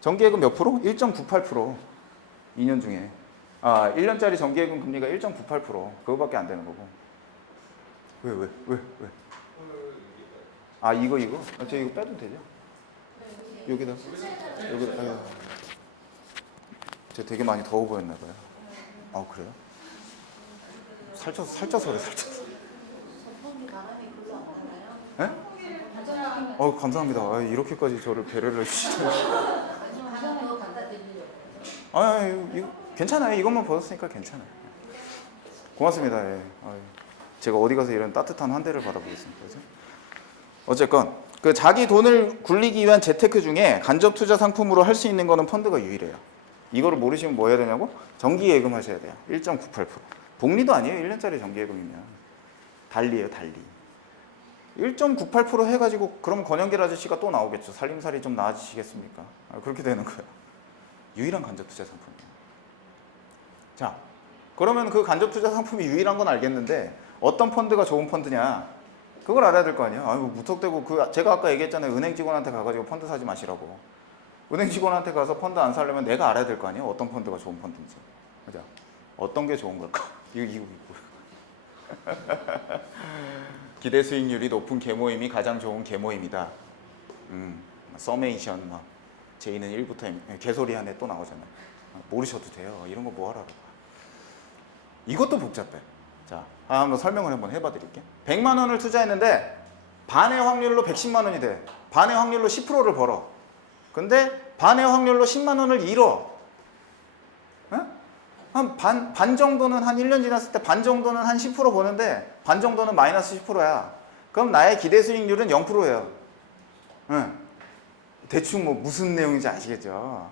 정기예금 몇 프로? 1.98%. 2년 중에 1년짜리 정기예금 금리가 1.98%. 그거밖에 안 되는 거고. 왜? 이거? 저 이거 빼도 되죠? 여기다. 저 되게 많이 더워 보였나 봐요. 그래요? 살쪄서 그래, 살쪄서. 네? 감사합니다. 이렇게까지 저를 배려를 해주시죠. 이거 괜찮아요. 이것만 벗었으니까 괜찮아요. 고맙습니다. 예. 제가 어디 가서 이런 따뜻한 환대를 받아보겠습니다. 그죠? 어쨌건 그 자기 돈을 굴리기 위한 재테크 중에 간접 투자 상품으로 할 수 있는 거는 펀드가 유일해요. 이거를 모르시면 뭐 해야 되냐고? 정기예금 하셔야 돼요. 1.98%. 복리도 아니에요. 1년짜리 정기예금이면. 달리예요, 달리. 1.98% 해가지고 그럼 권영길 아저씨가 또 나오겠죠. 살림살이 좀 나아지시겠습니까? 그렇게 되는 거예요. 유일한 간접 투자 상품이에요. 자, 그러면 그 간접 투자 상품이 유일한 건 알겠는데 어떤 펀드가 좋은 펀드냐? 그걸 알아야 될 거 아니에요. 무턱대고 제가 아까 얘기했잖아요. 은행 직원한테 가가지고 펀드 사지 마시라고. 은행 직원한테 가서 펀드 안 사려면 내가 알아야 될 거 아니에요. 어떤 펀드가 좋은 펀드인지. 그죠? 어떤 게 좋은 걸까? 이거. 기대 수익률이 높은 개모임이 가장 좋은 개모임이다. 서메이션 J는 1부터 개소리 안에 또 나오잖아요. 모르셔도 돼요. 이런 거 뭐하라고. 이것도 복잡해. 자, 한번 설명을 한번 해봐 드릴게. 100만 원을 투자했는데 반의 확률로 110만 원이 돼. 반의 확률로 10%를 벌어. 근데 반의 확률로 10만 원을 잃어. 한 반 정도는 한 1년 지났을 때 반 정도는 한 10% 버는데 반 정도는 마이너스 10%야. 그럼 나의 기대 수익률은 0%예요. 응. 대충 뭐 무슨 내용인지 아시겠죠?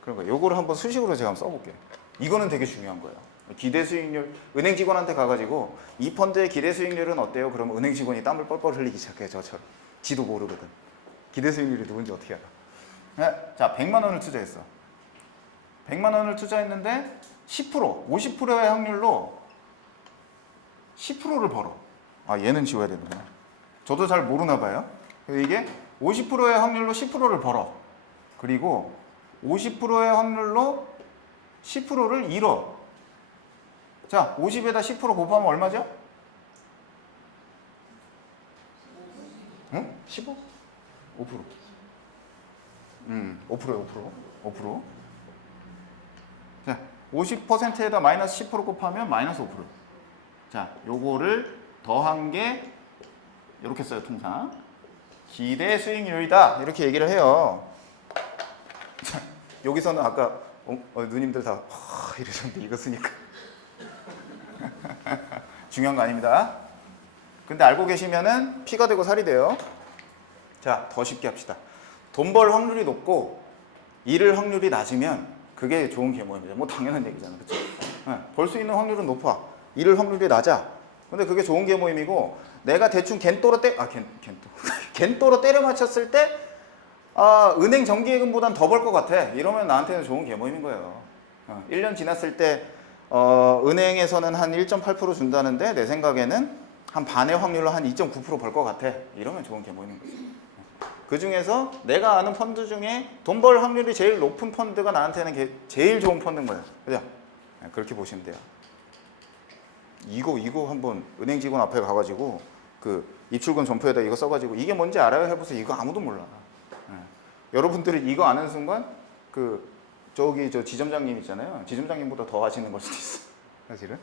그런 거. 요거를 한번 수식으로 제가 한번 써볼게요. 이거는 되게 중요한 거예요. 기대 수익률, 은행 직원한테 가가지고 이 펀드의 기대 수익률은 어때요? 그러면 은행 직원이 땀을 뻘뻘 흘리기 시작해요. 저처럼. 지도 모르거든. 기대 수익률이 누군지 어떻게 알아? 네. 자, 100만 원을 투자했어. 100만 원을 투자했는데 10%, 50%의 확률로 10%를 벌어. 아, 얘는 지워야 되는구나. 저도 잘 모르나 봐요. 이게 50%의 확률로 10%를 벌어. 그리고 50%의 확률로 10%를 잃어. 자, 50에다 10% 곱하면 얼마죠? 응? 15? 5%. 5%요, 5%. 5%. 자, 50%에다 마이너스 10% 곱하면 마이너스 5%. 자, 요거를 더한 게 이렇게 써요, 통상. 기대 수익률이다. 이렇게 얘기를 해요. 자, 여기서는 아까 누님들 다 이러셨는데 이거 쓰니까 중요한 거 아닙니다. 근데 알고 계시면은 피가 되고 살이 돼요. 자, 더 쉽게 합시다. 돈 벌 확률이 높고 잃을 확률이 낮으면 그게 좋은 계모입니다. 뭐 당연한 얘기잖아, 그렇죠? 네, 벌 수 있는 확률은 높아, 잃을 확률이 낮아. 근데 그게 좋은 계모임이고, 내가 대충 겐또로 겐또로 때려 맞췄을 때, 은행 정기예금보단 더 벌 것 같아. 이러면 나한테는 좋은 계모임인 거예요. 1년 지났을 때 은행에서는 한 1.8% 준다는데 내 생각에는 한 반의 확률로 한 2.9% 벌 것 같아. 이러면 좋은 계모임인 거지. 그 중에서 내가 아는 펀드 중에 돈 벌 확률이 제일 높은 펀드가 나한테는 제일 좋은 펀드인 거야. 그죠? 그렇게 보시면 돼요. 이거 한번 은행 직원 앞에 가가지고 그 입출금 점포에다 이거 써가지고 이게 뭔지 알아요? 해보세요. 이거 아무도 몰라. 여러분들이 이거 아는 순간 저 지점장님 있잖아요. 지점장님보다 더 아시는 걸 수도 있어. 사실은.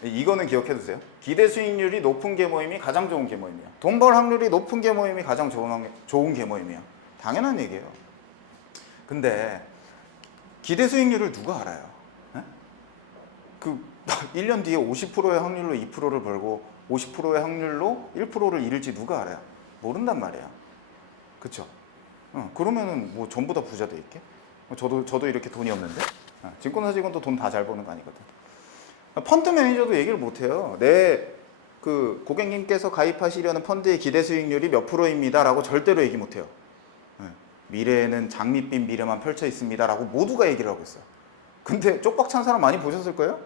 이거는 기억해 두세요. 기대 수익률이 높은 계모임이 가장 좋은 계모임이야. 돈 벌 확률이 높은 계모임이 가장 좋은 계모임이야. 당연한 얘기예요. 근데 기대 수익률을 누가 알아요? 1년 뒤에 50%의 확률로 2%를 벌고 50%의 확률로 1%를 잃을지 누가 알아요? 모른단 말이야. 그쵸? 그러면은 뭐 전부 다 부자 돼 있게? 저도 이렇게 돈이 없는데? 증권사 직원도 돈 다 잘 버는 거 아니거든. 펀드 매니저도 얘기를 못해요. 고객님께서 가입하시려는 펀드의 기대 수익률이 몇 프로입니다 라고 절대로 얘기 못해요. 미래에는 장밋빛 미래만 펼쳐 있습니다 라고 모두가 얘기를 하고 있어요. 근데 쪽박 찬 사람 많이 보셨을 거예요?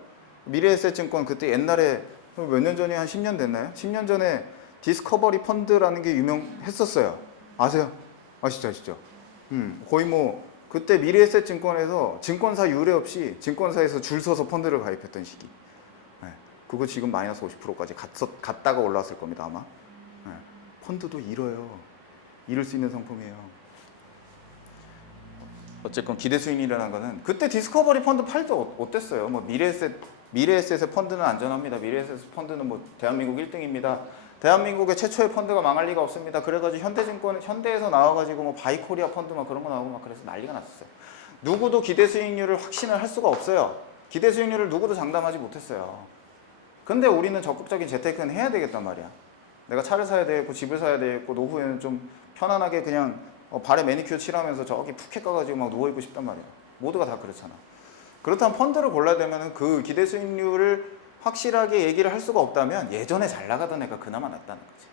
미래에셋증권 그때 옛날에 몇 년 전에 한 10년 됐나요? 10년 전에 디스커버리 펀드라는 게 유명했었어요. 아세요? 아시죠? 거의 뭐 그때 미래에셋증권에서 증권사 유례 없이 증권사에서 줄 서서 펀드를 가입했던 시기. 그거 지금 마이너스 50%까지 갔다가 올라왔을 겁니다, 아마. 펀드도 잃어요. 잃을 수 있는 상품이에요. 어쨌건 기대 수익률이라는 거는 그때 디스커버리 펀드 팔 때 어땠어요? 뭐 미래에셋의 펀드는 안전합니다. 미래에셋 펀드는 뭐 대한민국 1등입니다. 대한민국의 최초의 펀드가 망할 리가 없습니다. 그래가지고 현대에서 나와가지고 뭐 바이코리아 펀드 막 그런 거 나오고 막 그래서 난리가 났었어요. 누구도 기대 수익률을 확신을 할 수가 없어요. 기대 수익률을 누구도 장담하지 못했어요. 근데 우리는 적극적인 재테크는 해야 되겠단 말이야. 내가 차를 사야 되겠고 집을 사야 되겠고 노후에는 좀 편안하게 그냥 발에 매니큐어 칠하면서 저기 푸켓 가가지고 막 누워있고 싶단 말이야. 모두가 다 그렇잖아. 그렇다면 펀드를 골라야 되면 그 기대 수익률을 확실하게 얘기를 할 수가 없다면 예전에 잘 나가던 애가 그나마 낫다는 거지.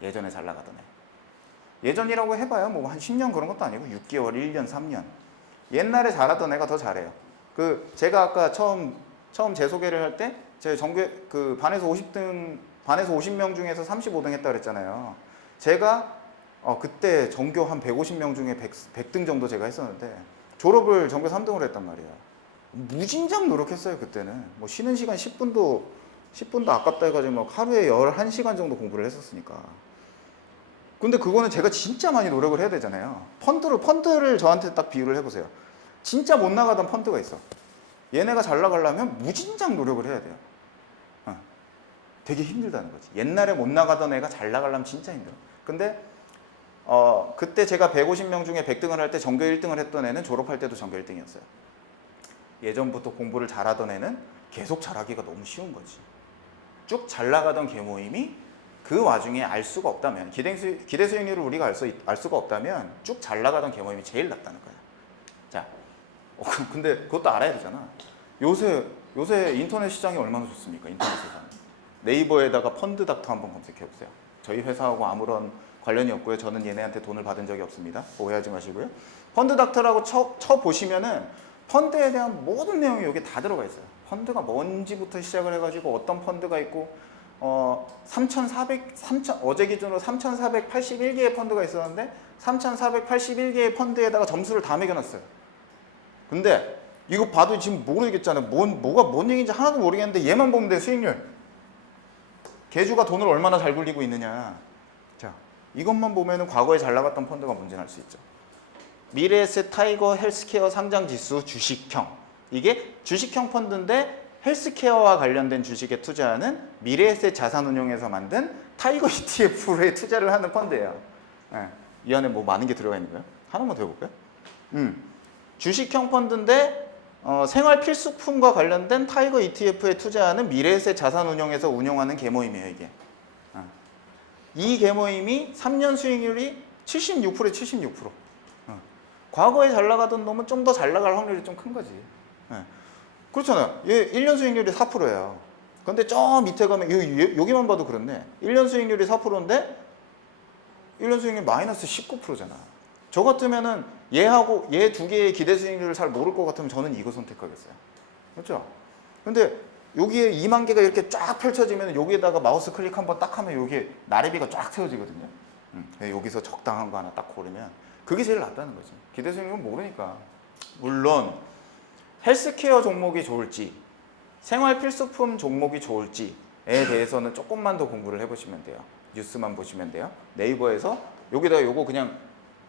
예전에 잘 나가던 애. 예전이라고 해봐야 뭐 한 10년 그런 것도 아니고 6개월, 1년, 3년. 옛날에 잘하던 애가 더 잘해요. 제가 아까 처음 제 소개를 할 때 제 반에서 50명 중에서 35등 했다 그랬잖아요. 제가 그때 전교 한 150명 중에 100등 정도 제가 했었는데 졸업을 전교 3등으로 했단 말이야. 무진장 노력했어요, 그때는. 뭐 쉬는 시간 10분도 아깝다 해가지고 막 하루에 11시간 정도 공부를 했었으니까. 근데 그거는 제가 진짜 많이 노력을 해야 되잖아요. 펀드를 저한테 딱 비유를 해보세요. 진짜 못 나가던 펀드가 있어. 얘네가 잘 나가려면 무진장 노력을 해야 돼요. 되게 힘들다는 거지. 옛날에 못 나가던 애가 잘 나가려면 진짜 힘들어. 근데 그때 제가 150명 중에 100등을 할 때 전교 1등을 했던 애는 졸업할 때도 전교 1등이었어요. 예전부터 공부를 잘하던 애는 계속 잘하기가 너무 쉬운 거지. 쭉 잘 나가던 계모임이 그 와중에 알 수가 없다면, 기대 수익률을 우리가 알 수가 없다면 쭉 잘 나가던 계모임이 제일 낫다는 거야. 자, 근데 그것도 알아야 되잖아. 요새 인터넷 시장이 얼마나 좋습니까? 인터넷 시장. 네이버에다가 펀드닥터 한번 검색해 보세요. 저희 회사하고 아무런 관련이 없고요. 저는 얘네한테 돈을 받은 적이 없습니다. 오해하지 마시고요. 펀드닥터라고 쳐 보시면은 펀드에 대한 모든 내용이 여기 다 들어가 있어요. 펀드가 뭔지부터 시작을 해가지고 어떤 펀드가 있고 3,400 어제 기준으로 3,481개의 펀드가 있었는데 3,481개의 펀드에다가 점수를 다 매겨놨어요. 근데 이거 봐도 지금 모르겠잖아요. 뭐가 뭔 얘기인지 하나도 모르겠는데 얘만 보면 돼. 수익률. 개주가 돈을 얼마나 잘 굴리고 있느냐. 자, 이것만 보면은 과거에 잘 나갔던 펀드가 뭔지 알 수 있죠. 미래에셋 타이거 헬스케어 상장지수 주식형. 이게 주식형 펀드인데 헬스케어와 관련된 주식에 투자하는 미래에셋 자산운용에서 만든 타이거 ETF에 투자를 하는 펀드예요. 네. 이 안에 뭐 많은 게 들어가 있는 거예요? 하나만 더 해볼까요? 주식형 펀드인데 생활 필수품과 관련된 타이거 ETF에 투자하는 미래에셋 자산운용에서 운용하는 계모임이에요, 이게. 이 계모임이 3년 수익률이 76%에 76%. 과거에 잘 나가던 놈은 좀 더 잘 나갈 확률이 좀 큰 거지. 그렇잖아요. 얘 1년 수익률이 4%예요. 근데 저 밑에 가면 여기만 봐도 그렇네. 1년 수익률이 4%인데 1년 수익률 마이너스 19%잖아. 저 같으면은 얘하고 얘 두 개의 기대 수익률을 잘 모를 것 같으면 저는 이거 선택하겠어요. 그렇죠? 근데 여기에 2만 개가 이렇게 쫙 펼쳐지면 여기에다가 마우스 클릭 한번 딱 하면 여기에 나래비가 쫙 세워지거든요. 여기서 적당한 거 하나 딱 고르면 그게 제일 낫다는 거지. 기대 수익률은 모르니까. 물론 헬스케어 종목이 좋을지 생활 필수품 종목이 좋을지에 대해서는 조금만 더 공부를 해보시면 돼요. 뉴스만 보시면 돼요. 네이버에서 여기다가 요거 그냥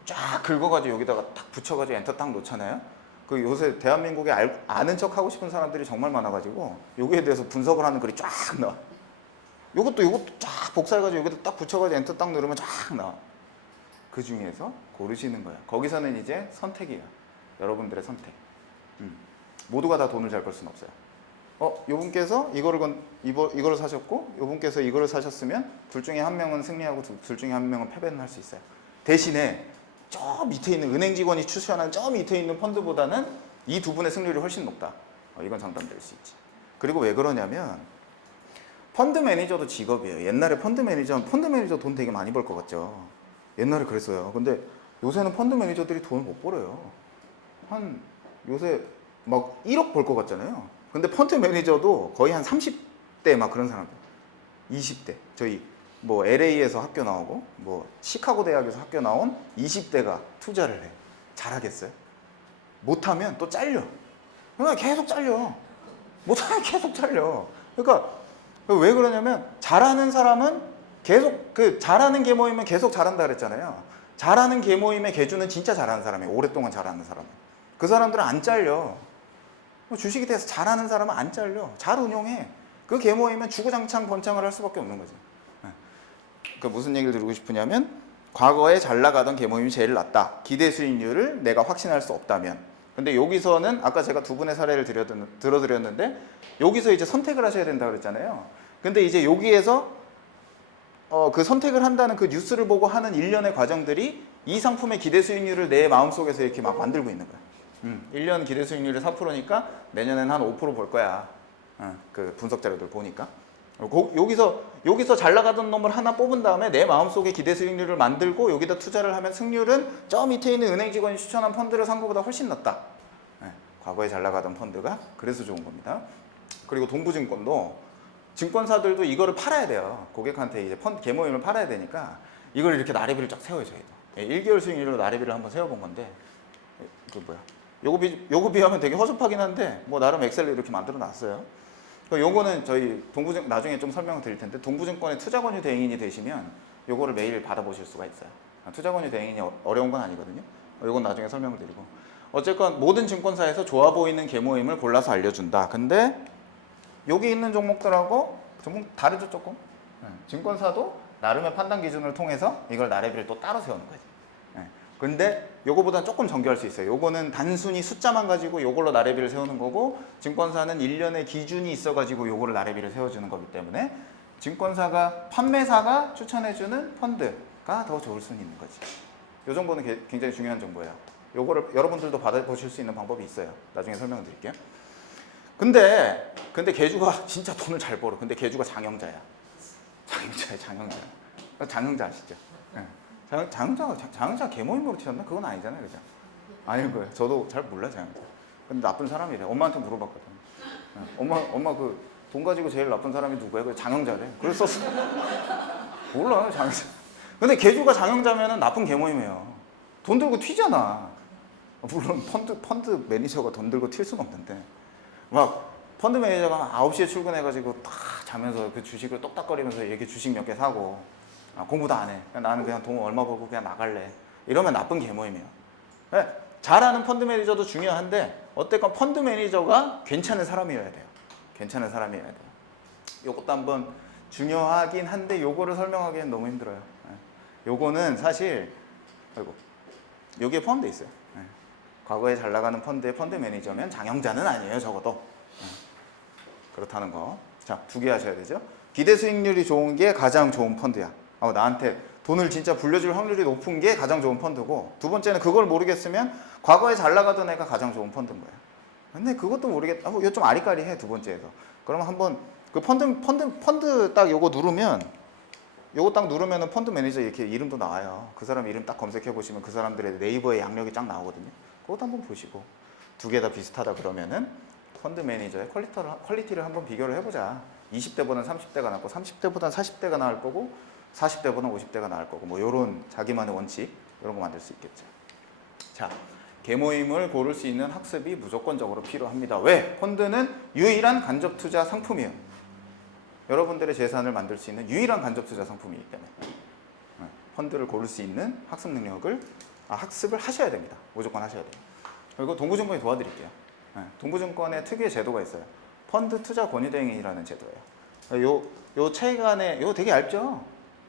쫙 긁어가지고 여기다가 딱 붙여가지고 엔터 딱 놓잖아요. 그 요새 대한민국에 아는 척 하고 싶은 사람들이 정말 많아가지고 여기에 대해서 분석을 하는 글이 쫙 나와. 요것도 쫙 복사해가지고 여기다 딱 붙여가지고 엔터 딱 누르면 쫙 나와. 그 중에서 고르시는 거야. 거기서는 이제 선택이에요. 여러분들의 선택. 모두가 다 돈을 잘 벌 수는 없어요. 요분께서 이거를 사셨고 요분께서 이거를 사셨으면 둘 중에 한 명은 승리하고 둘 중에 한 명은 패배는 할 수 있어요. 대신에 저 밑에 있는 은행 직원이 추천한 저 밑에 있는 펀드보다는 이 두 분의 승률이 훨씬 높다. 이건 장담될 수 있지. 그리고 왜 그러냐면 펀드 매니저도 직업이에요. 옛날에 펀드 매니저 돈 되게 많이 벌 것 같죠. 옛날에 그랬어요. 근데 요새는 펀드 매니저들이 돈을 못 벌어요. 요새 막 1억 벌 것 같잖아요. 근데 펀드 매니저도 거의 한 30대 막 그런 사람들. 20대. 저희 뭐 LA에서 학교 나오고 뭐 시카고 대학에서 학교 나온 20대가 투자를 해. 잘하겠어요? 못하면 또 잘려. 그러니까 계속 잘려. 못하면 계속 잘려. 그러니까 왜 그러냐면 잘하는 사람은 계속 잘하는 계모임은 계속 잘한다 그랬잖아요. 잘하는 계모임의 계주는 진짜 잘하는 사람이에요. 오랫동안 잘하는 사람은. 그 사람들은 안 잘려. 주식에 대해서 잘하는 사람은 안 잘려. 잘 운용해. 그 계모임은 주구장창 번창을 할 수밖에 없는 거지. 그 무슨 얘기를 드리고 싶으냐면 과거에 잘 나가던 계모임이 제일 낫다. 기대 수익률을 내가 확신할 수 없다면. 근데 여기서는 아까 제가 두 분의 사례를 들어드렸는데 여기서 이제 선택을 하셔야 된다고 그랬잖아요. 근데 이제 여기에서 그 선택을 한다는 그 뉴스를 보고 하는 일련의 과정들이 이 상품의 기대 수익률을 내 마음속에서 이렇게 막 만들고 있는 거야. 1년 기대 수익률이 4%니까 내년엔 한 5% 벌 거야. 그 분석 자료들 보니까. 여기서 잘 나가던 놈을 하나 뽑은 다음에 내 마음속에 기대 수익률을 만들고 여기다 투자를 하면 승률은 저 밑에 있는 은행 직원이 추천한 펀드를 산 것보다 훨씬 낫다. 과거에 잘 나가던 펀드가 그래서 좋은 겁니다. 그리고 동부증권도 증권사들도 이거를 팔아야 돼요. 고객한테 이제 계모임을 팔아야 되니까 이걸 이렇게 나래비를 쫙 세워줘야 돼. 1개월 수익률로 나래비를 한번 세워본 건데 요거 비하면 되게 허접하긴 한데 뭐 나름 엑셀로 이렇게 만들어 놨어요. 요거는 저희 나중에 좀 설명을 드릴 텐데 동부증권의 투자권유 대행인이 되시면 요거를 매일 받아보실 수가 있어요. 투자권유 대행인이 어려운 건 아니거든요. 요건 나중에 설명을 드리고 어쨌건 모든 증권사에서 좋아 보이는 계모임을 골라서 알려준다. 근데 여기 있는 종목들하고 종목 다르죠 조금? 증권사도 나름의 판단 기준을 통해서 이걸 나래비를 또 따로 세우는 거지. 근데 요거보다는 조금 정교할 수 있어요. 요거는 단순히 숫자만 가지고 요걸로 나래비를 세우는 거고, 증권사는 일련의 기준이 있어가지고 요거를 나래비를 세워주는 거기 때문에 증권사가 판매사가 추천해주는 펀드가 더 좋을 수는 있는 거지. 요 정보는 굉장히 중요한 정보예요. 요거를 여러분들도 받아보실 수 있는 방법이 있어요. 나중에 설명을 드릴게요. 근데 개주가 진짜 돈을 잘 벌어. 근데 개주가 장영자야. 장영자 아시죠? 장영자 계모임으로 튀었나? 그건 아니잖아요, 그죠? 아닐 거예요. 저도 잘 몰라 장영자. 근데 나쁜 사람이래. 엄마한테 물어봤거든. 엄마 그 돈 가지고 제일 나쁜 사람이 누구야? 그 장영자래. 그래서 썼어. 몰라 장영자. 근데 개주가 장영자면은 나쁜 계모임이에요. 돈 들고 튀잖아. 물론 펀드 매니저가 돈 들고 튈 수는 없는데, 막 펀드 매니저가 9시에 출근해가지고 딱 자면서 그 주식을 똑딱거리면서 이렇게 주식 몇 개 사고, 공부도 안 해. 나는 그냥 돈 얼마 벌고 그냥 나갈래. 이러면 나쁜 계모임이에요. 잘하는 펀드 매니저도 중요한데, 어쨌건 펀드 매니저가 괜찮은 사람이어야 돼요. 괜찮은 사람이어야 돼요. 요것도 한번 중요하긴 한데 요거를 설명하기엔 너무 힘들어요. 요거는 사실 여기에 포함되어 있어요. 과거에 잘 나가는 펀드의 펀드 매니저면 장영자는 아니에요, 적어도. 그렇다는 거. 자, 2개 하셔야 되죠. 기대 수익률이 좋은 게 가장 좋은 펀드야. 나한테 돈을 진짜 불려줄 확률이 높은 게 가장 좋은 펀드고, 두 번째는 그걸 모르겠으면 과거에 잘 나가던 애가 가장 좋은 펀드인 거야. 근데 그것도 모르겠다. 이거 좀 아리까리해, 두 번째에서. 그러면 한번 그 펀드 딱 요거 누르면, 요거 딱 누르면은 펀드 매니저 이렇게 이름도 나와요. 그 사람 이름 딱 검색해 보시면 그 사람들의 네이버에 양력이 쫙 나오거든요. 그것도 한번 보시고, 2개 다 비슷하다 그러면은 펀드 매니저의 퀄리티를 한번 비교를 해보자. 20대보다는 30대가 낫고, 30대보다는 40대가 나을 거고, 40대보다는 50대가 나을 거고, 뭐 요런 자기만의 원칙, 이런 거 만들 수 있겠죠. 자, 계모임을 고를 수 있는 학습이 무조건적으로 필요합니다. 왜? 펀드는 유일한 간접 투자 상품이에요. 여러분들의 재산을 만들 수 있는 유일한 간접 투자 상품이기 때문에 펀드를 고를 수 있는 학습 능력을 학습을 하셔야 됩니다. 무조건 하셔야 돼요. 그리고 동부증권이 도와드릴게요. 동부증권의 특유의 제도가 있어요. 펀드 투자 권유대행이라는 제도예요. 요 책 안에, 요 되게 얇죠?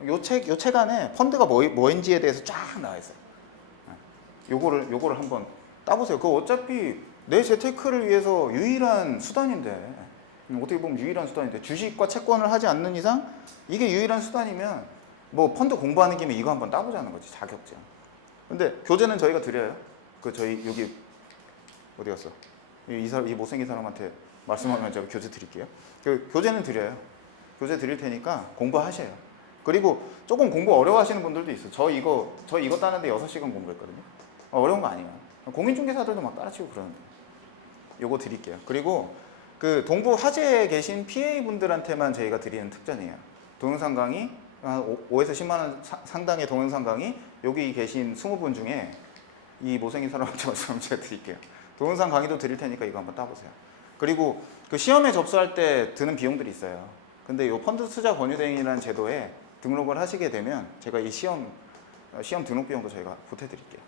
요 책 안에 펀드가 뭐인지에 대해서 쫙 나와 있어요. 요거를 한번 따보세요. 그거 어차피 내 재테크를 위해서 유일한 수단인데, 어떻게 보면 유일한 수단인데, 주식과 채권을 하지 않는 이상 이게 유일한 수단이면 뭐 펀드 공부하는 김에 이거 한번 따보자는 거지, 자격증. 근데 교재는 저희가 드려요. 저희 여기 어디 갔어? 이 못생긴 사람한테 말씀하면 제가 교재 드릴게요. 교재는 드려요. 교재 드릴 테니까 공부하셔요. 그리고 조금 공부 어려워하시는 분들도 있어요. 저 이거 따는데 6시간 공부했거든요. 어려운 거 아니에요. 공인중개사들도 막 따라치고 그러는데. 요거 드릴게요. 그리고 그 동부 화재에 계신 PA 분들한테만 저희가 드리는 특전이에요. 동영상 강의, 5에서 10만 원 상당의 동영상 강의, 여기 계신 20분 중에 이 못생긴 사람한테 말씀을 제가 드릴게요. 동영상 강의도 드릴 테니까 이거 한번 따보세요. 그리고 그 시험에 접수할 때 드는 비용들이 있어요. 근데 이 펀드 투자 권유대행이라는 제도에 등록을 하시게 되면 제가 이 시험 등록 비용도 저희가 보태드릴게요.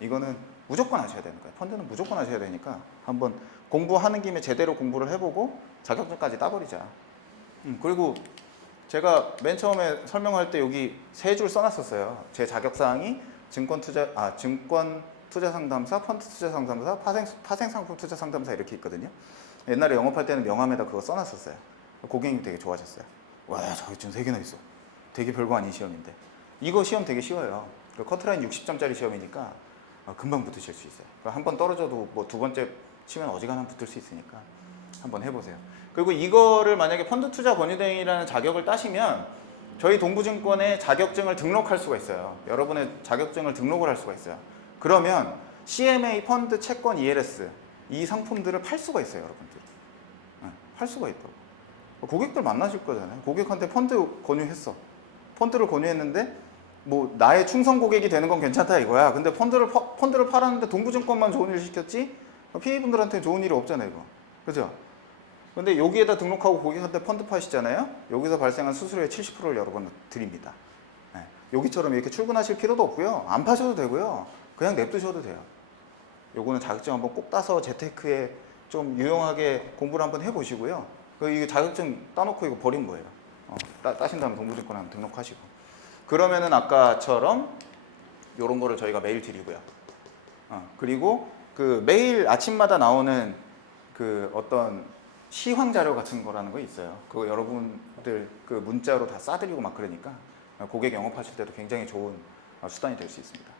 이거는 무조건 하셔야 되는 거예요. 펀드는 무조건 하셔야 되니까 한번 공부하는 김에 제대로 공부를 해보고 자격증까지 따버리자. 그리고 제가 맨 처음에 설명할 때 여기 3줄 써놨었어요. 제 자격사항이 증권 투자 상담사, 펀드 투자 상담사, 파생 상품 투자 상담사 이렇게 있거든요. 옛날에 영업할 때는 명함에다 그거 써놨었어요. 고객님이 되게 좋아하셨어요. 와, 자격증 3개나 있어. 되게 별거 아닌 시험인데. 이거 시험 되게 쉬워요. 커트라인 60점짜리 시험이니까 금방 붙으실 수 있어요. 한번 떨어져도 뭐 2번째 치면 어지간하면 붙을 수 있으니까 한번 해보세요. 그리고 이거를 만약에 펀드 투자 권유대행이라는 자격을 따시면 저희 동부증권에 자격증을 등록할 수가 있어요. 여러분의 자격증을 등록을 할 수가 있어요. 그러면 CMA, 펀드, 채권, ELS 이 상품들을 팔 수가 있어요, 여러분들. 팔 수가 있다고. 고객들 만나실 거잖아요. 고객한테 펀드 권유했어. 펀드를 권유했는데 뭐 나의 충성 고객이 되는 건 괜찮다 이거야. 근데 펀드를 팔았는데 동부증권만 좋은 일 시켰지 PA분들한테 좋은 일이 없잖아요, 이거. 그죠? 근데 여기에다 등록하고 고객한테 펀드 파시잖아요. 여기서 발생한 수수료의 70%를 여러분 드립니다. 여기처럼 이렇게 출근하실 필요도 없고요. 안 파셔도 되고요. 그냥 냅두셔도 돼요. 요거는 자격증 한번 꼭 따서 재테크에 좀 유용하게 공부를 한번 해보시고요. 이게 자격증 따놓고 이거 버린 거예요. 따신 다음에 동부증권 한번 등록하시고. 그러면은 아까처럼 요런 거를 저희가 메일 드리고요. 그리고 그 매일 아침마다 나오는 그 어떤 시황 자료 같은 거라는 거 있어요. 그거 여러분들 그 문자로 다 싸드리고 막 그러니까 고객 영업하실 때도 굉장히 좋은 수단이 될 수 있습니다.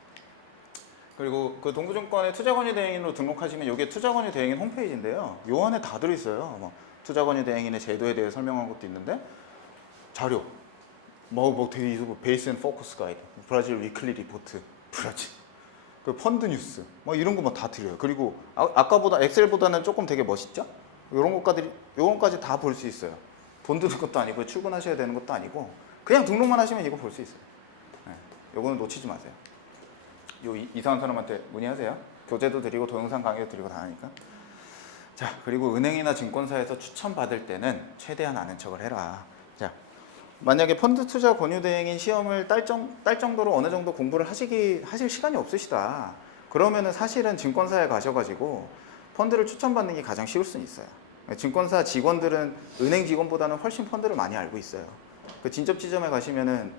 그리고 그 동부증권의 투자권유대행인으로 등록하시면 이게 투자권유대행인 홈페이지인데요. 요 안에 다 들어있어요. 뭐 투자권유대행인의 제도에 대해 설명한 것도 있는데 자료, 뭐 되게 베이스 앤 포커스 가이드, 브라질 위클리 리포트, 브라질, 그 펀드 뉴스, 뭐 이런 거 뭐 다 드려요. 그리고 아까보다 엑셀보다는 조금 되게 멋있죠? 요런 것까지 다 볼 수 있어요. 돈 드는 것도 아니고 출근하셔야 되는 것도 아니고 그냥 등록만 하시면 이거 볼 수 있어요. 요거는 놓치지 마세요. 요 이상한 사람한테 문의하세요. 교재도 드리고 동영상 강의도 드리고 다 하니까. 자, 그리고 은행이나 증권사에서 추천받을 때는 최대한 아는 척을 해라. 자, 만약에 펀드 투자 권유대행인 시험을 딸 정도로 어느 정도 공부를 하실 시간이 없으시다. 그러면은 사실은 증권사에 가셔가지고 펀드를 추천받는 게 가장 쉬울 수는 있어요. 증권사 직원들은 은행 직원보다는 훨씬 펀드를 많이 알고 있어요. 그 진접 지점에 가시면은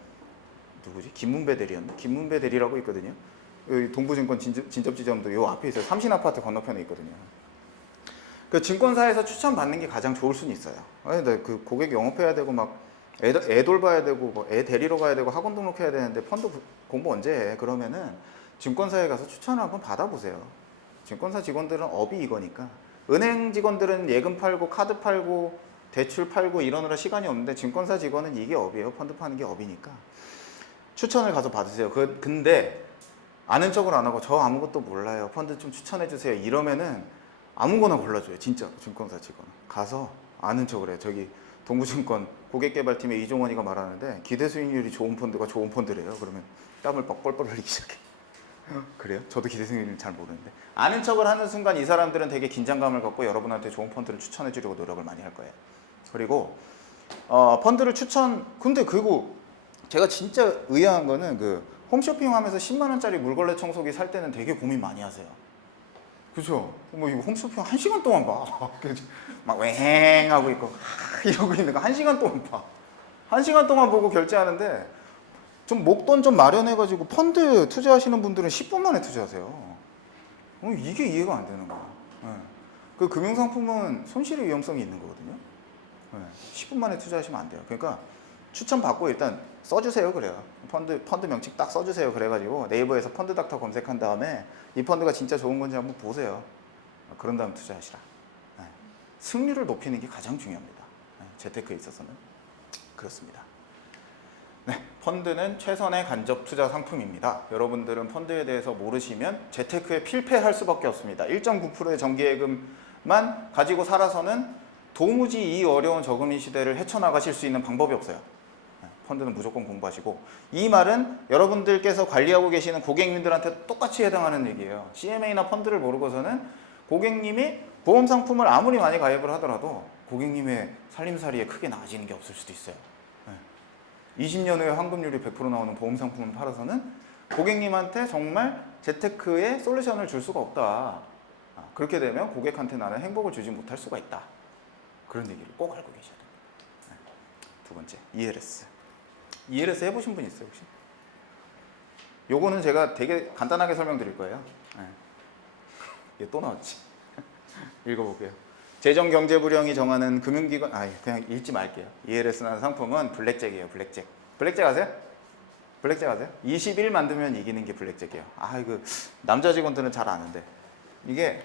누구지? 김문배 대리였나? 김문배 대리라고 있거든요. 여기 동부증권 진접 지점도 요 앞에 있어요. 삼신아파트 건너편에 있거든요. 그 증권사에서 추천받는 게 가장 좋을 수는 있어요. 근데 그 고객 영업해야 되고 막 애 돌봐야 되고 뭐 애 데리러 가야 되고 학원 등록해야 되는데 펀드 공부 언제 해? 그러면은 증권사에 가서 추천을 한번 받아보세요. 증권사 직원들은 업이 이거니까. 은행 직원들은 예금 팔고 카드 팔고 대출 팔고 이러느라 시간이 없는데 증권사 직원은 이게 업이에요. 펀드 파는 게 업이니까. 추천을 가서 받으세요. 근데 아는 척을 안 하고 저 아무것도 몰라요. 펀드 좀 추천해 주세요. 이러면은 아무거나 골라줘요. 진짜 증권사 직원. 가서 아는 척을 해요. 저기 동부증권 고객개발팀의 이종원이가 말하는데 기대 수익률이 좋은 펀드가 좋은 펀드래요. 그러면 땀을 뻘뻘 흘리기 시작해. 그래요? 저도 기대 수익률 잘 모르는데 아는 척을 하는 순간 이 사람들은 되게 긴장감을 갖고 여러분한테 좋은 펀드를 추천해 주려고 노력을 많이 할 거예요. 그리고 펀드를 근데 그리고 제가 진짜 의아한 거는 그 홈쇼핑 하면서 10만 원짜리 물걸레 청소기 살 때는 되게 고민 많이 하세요. 그죠? 뭐 이거 홈쇼핑 1시간 동안 봐. 막 웽 하고 있고 이러고 있는 거 1시간 동안 봐. 1시간 동안 보고 결제하는데 좀 목돈 좀 마련해가지고 펀드 투자하시는 분들은 10분 만에 투자하세요. 이게 이해가 안 되는 거야. 그 금융상품은 손실의 위험성이 있는 거거든요. 10분 만에 투자하시면 안 돼요. 그러니까 추천 받고 일단 써주세요. 그래요. 펀드 명칭 딱 써주세요. 그래가지고 네이버에서 펀드닥터 검색한 다음에 이 펀드가 진짜 좋은 건지 한번 보세요. 그런 다음 투자하시라. 승률을 높이는 게 가장 중요합니다. 재테크에 있어서는 그렇습니다. 네, 펀드는 최선의 간접 투자 상품입니다. 여러분들은 펀드에 대해서 모르시면 재테크에 필패할 수밖에 없습니다. 1.9%의 정기예금만 가지고 살아서는 도무지 이 어려운 저금리 시대를 헤쳐나가실 수 있는 방법이 없어요. 펀드는 무조건 공부하시고, 이 말은 여러분들께서 관리하고 계시는 고객님들한테 똑같이 해당하는 얘기예요. CMA나 펀드를 모르고서는 고객님이 보험 상품을 아무리 많이 가입을 하더라도 고객님의 살림살이에 크게 나아지는 게 없을 수도 있어요. 20년 후에 환급률이 100% 나오는 보험 상품을 팔아서는 고객님한테 정말 재테크에 솔루션을 줄 수가 없다. 그렇게 되면 고객한테 나는 행복을 주지 못할 수가 있다. 그런 얘기를 꼭 알고 계셔야 됩니다. 두 번째, ELS. ELS 해보신 분 있어요 혹시? 요거는 제가 되게 간단하게 설명드릴 거예요. 이게 또 나왔지. 읽어볼게요. 재정경제부령이 정하는 금융기관, 그냥 읽지 말게요. ELS라는 상품은 블랙잭이에요. 블랙잭 아세요? 블랙잭 아세요? 21 만들면 이기는 게 블랙잭이에요. 이거 남자 직원들은 잘 아는데, 이게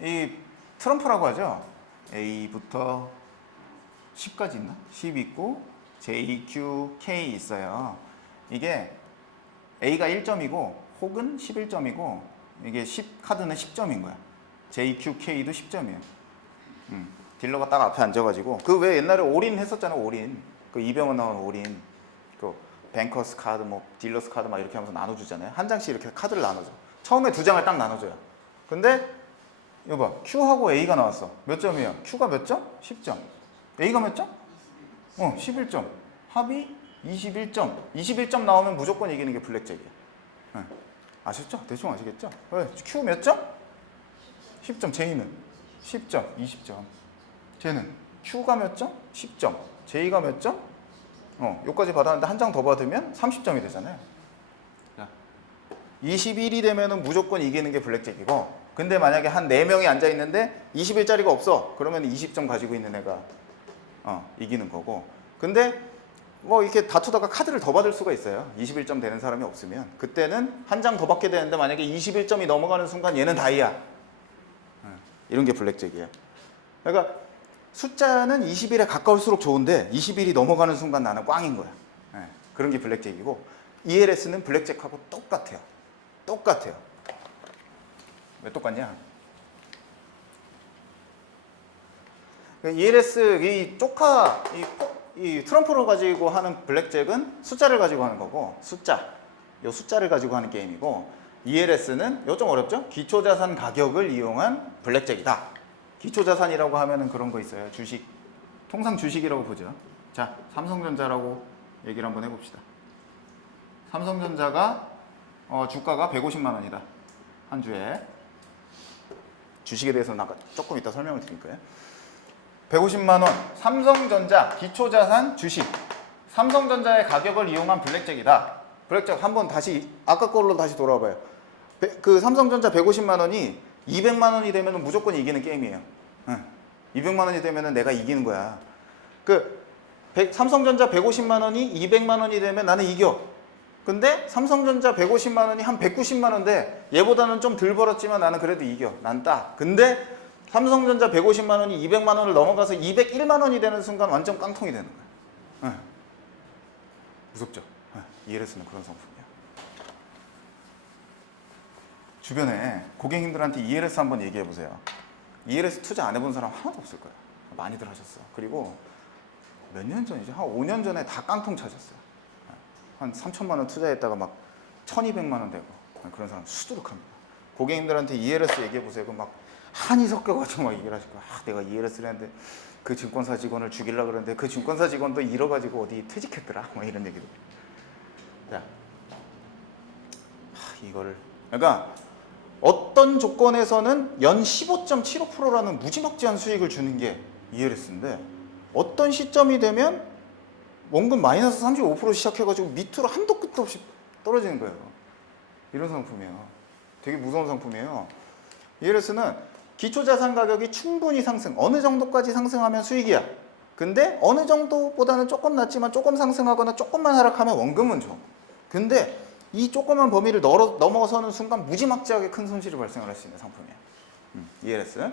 이 트럼프라고 하죠. A부터 10까지 있나? 10 있고 J, Q, K 있어요. 이게 A가 1점이고 혹은 11점이고 이게 10 카드는 10점인 거야. J, Q, K도 10점이에요. 딜러가 딱 앞에 앉아가지고 그 왜 옛날에 올인 했었잖아. 올인. 그 이병헌 나온 올인. 그 뱅커스 카드, 뭐 딜러스 카드 막 이렇게 하면서 나눠주잖아요. 한 장씩 이렇게 카드를 나눠줘. 처음에 2장을 딱 나눠줘요. 근데 이거 봐. Q하고 A가 나왔어. 몇 점이야? Q가 몇 점? 10점. A가 몇 점? 11점. 합이 21점. 21점 나오면 무조건 이기는 게 블랙잭이야. 아셨죠? 대충 아시겠죠? 왜? Q 몇 점? 10점. J는 10점, 20점. 쟤는 Q가 몇 점? 10점. J가 몇 점? 여기까지 받았는데 한 장 더 받으면 30점이 되잖아요. 21이 되면은 무조건 이기는 게 블랙잭이고, 근데 만약에 한 4명이 앉아 있는데 21짜리가 없어. 그러면 20점 가지고 있는 애가 이기는 거고. 근데 뭐 이렇게 다투다가 카드를 더 받을 수가 있어요. 21점 되는 사람이 없으면. 그때는 한 장 더 받게 되는데 만약에 21점이 넘어가는 순간 얘는 다이야. 이런 게 블랙잭이에요. 그러니까 숫자는 21에 가까울수록 좋은데 21이 넘어가는 순간 나는 꽝인 거야. 그런 게 블랙잭이고, ELS는 블랙잭하고 똑같아요. 똑같아요. 왜 똑같냐? ELS 이 트럼프로 가지고 하는 블랙잭은 숫자를 가지고 하는 거고, 요 숫자를 가지고 하는 게임이고, ELS는 요 좀 어렵죠? 기초자산 가격을 이용한 블랙잭이다. 기초자산이라고 하면은 그런 거 있어요. 주식, 통상 주식이라고 보죠. 자, 삼성전자라고 얘기를 한번 해봅시다. 삼성전자가 주가가 150만 원이다. 한 주에. 주식에 대해서는 아까 조금 이따 설명을 드릴 거예요. 150만 원, 삼성전자 기초자산 주식. 삼성전자의 가격을 이용한 블랙잭이다. 블랙잭 한번 다시 아까 걸로 다시 돌아와봐요. 그 삼성전자 150만 원이 200만 원이 되면 무조건 이기는 게임이에요. 200만 원이 되면 내가 이기는 거야. 삼성전자 150만 원이 200만 원이 되면 나는 이겨. 근데 삼성전자 150만 원이 한 190만 원인데 얘보다는 좀 덜 벌었지만 나는 그래도 이겨. 난 따. 근데 삼성전자 150만 원이 200만 원을 넘어가서 201만 원이 되는 순간 완전 깡통이 되는 거야. 무섭죠? ELS는 그런 상품이야. 주변에 고객님들한테 ELS 한번 얘기해 보세요. ELS 투자 안 해본 사람 하나도 없을 거야. 많이들 하셨어. 그리고 몇 년 전이죠? 한 5년 전에 다 깡통 찾았어요. 한 3천만 원 투자했다가 막 1,200만 원 되고 그런 사람 수두룩합니다. 고객님들한테 ELS 얘기해 보세요. 그럼 막 한이 섞여가지고 막 얘기를 하실 거야. 내가 ELS를 했는데 그 증권사 직원을 죽이려고 그러는데 그 증권사 직원도 잃어가지고 어디 퇴직했더라. 뭐 이런 얘기도. 자, 이거를 그러니까 어떤 조건에서는 연 15.75%라는 무지막지한 수익을 주는 게 ELS인데, 어떤 시점이 되면 원금 마이너스 35% 시작해가지고 밑으로 한도 끝도 없이 떨어지는 거예요. 이런 상품이에요. 되게 무서운 상품이에요. ELS는 기초자산 가격이 충분히 상승, 어느 정도까지 상승하면 수익이야. 근데 어느 정도보다는 조금 낮지만 조금 상승하거나 조금만 하락하면 원금은 줘. 근데 이 조그만 범위를 넘어서는 순간 무지막지하게 큰 손실이 발생할 수 있는 상품이에요. ELS.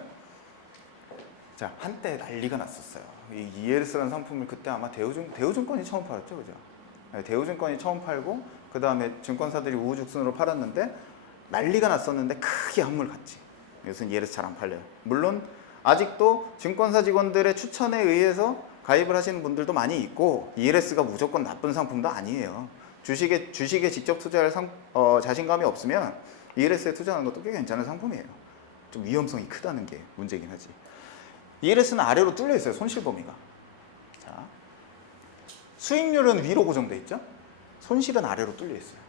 자, 한때 난리가 났었어요. 이 ELS라는 상품을 그때 아마 대우증권이 처음 팔았죠, 그죠? 네, 대우증권이 처음 팔고 그 다음에 증권사들이 우후죽순으로 팔았는데 난리가 났었는데 크게 한물 갔지. 요새는 ELS 잘 안 팔려요. 물론 아직도 증권사 직원들의 추천에 의해서 가입을 하시는 분들도 많이 있고, ELS가 무조건 나쁜 상품도 아니에요. 주식에 직접 투자할 자신감이 없으면 ELS에 투자하는 것도 꽤 괜찮은 상품이에요. 좀 위험성이 크다는 게 문제긴 하지. ELS는 아래로 뚫려 있어요. 손실 범위가. 자, 수익률은 위로 고정돼 있죠. 손실은 아래로 뚫려 있어요.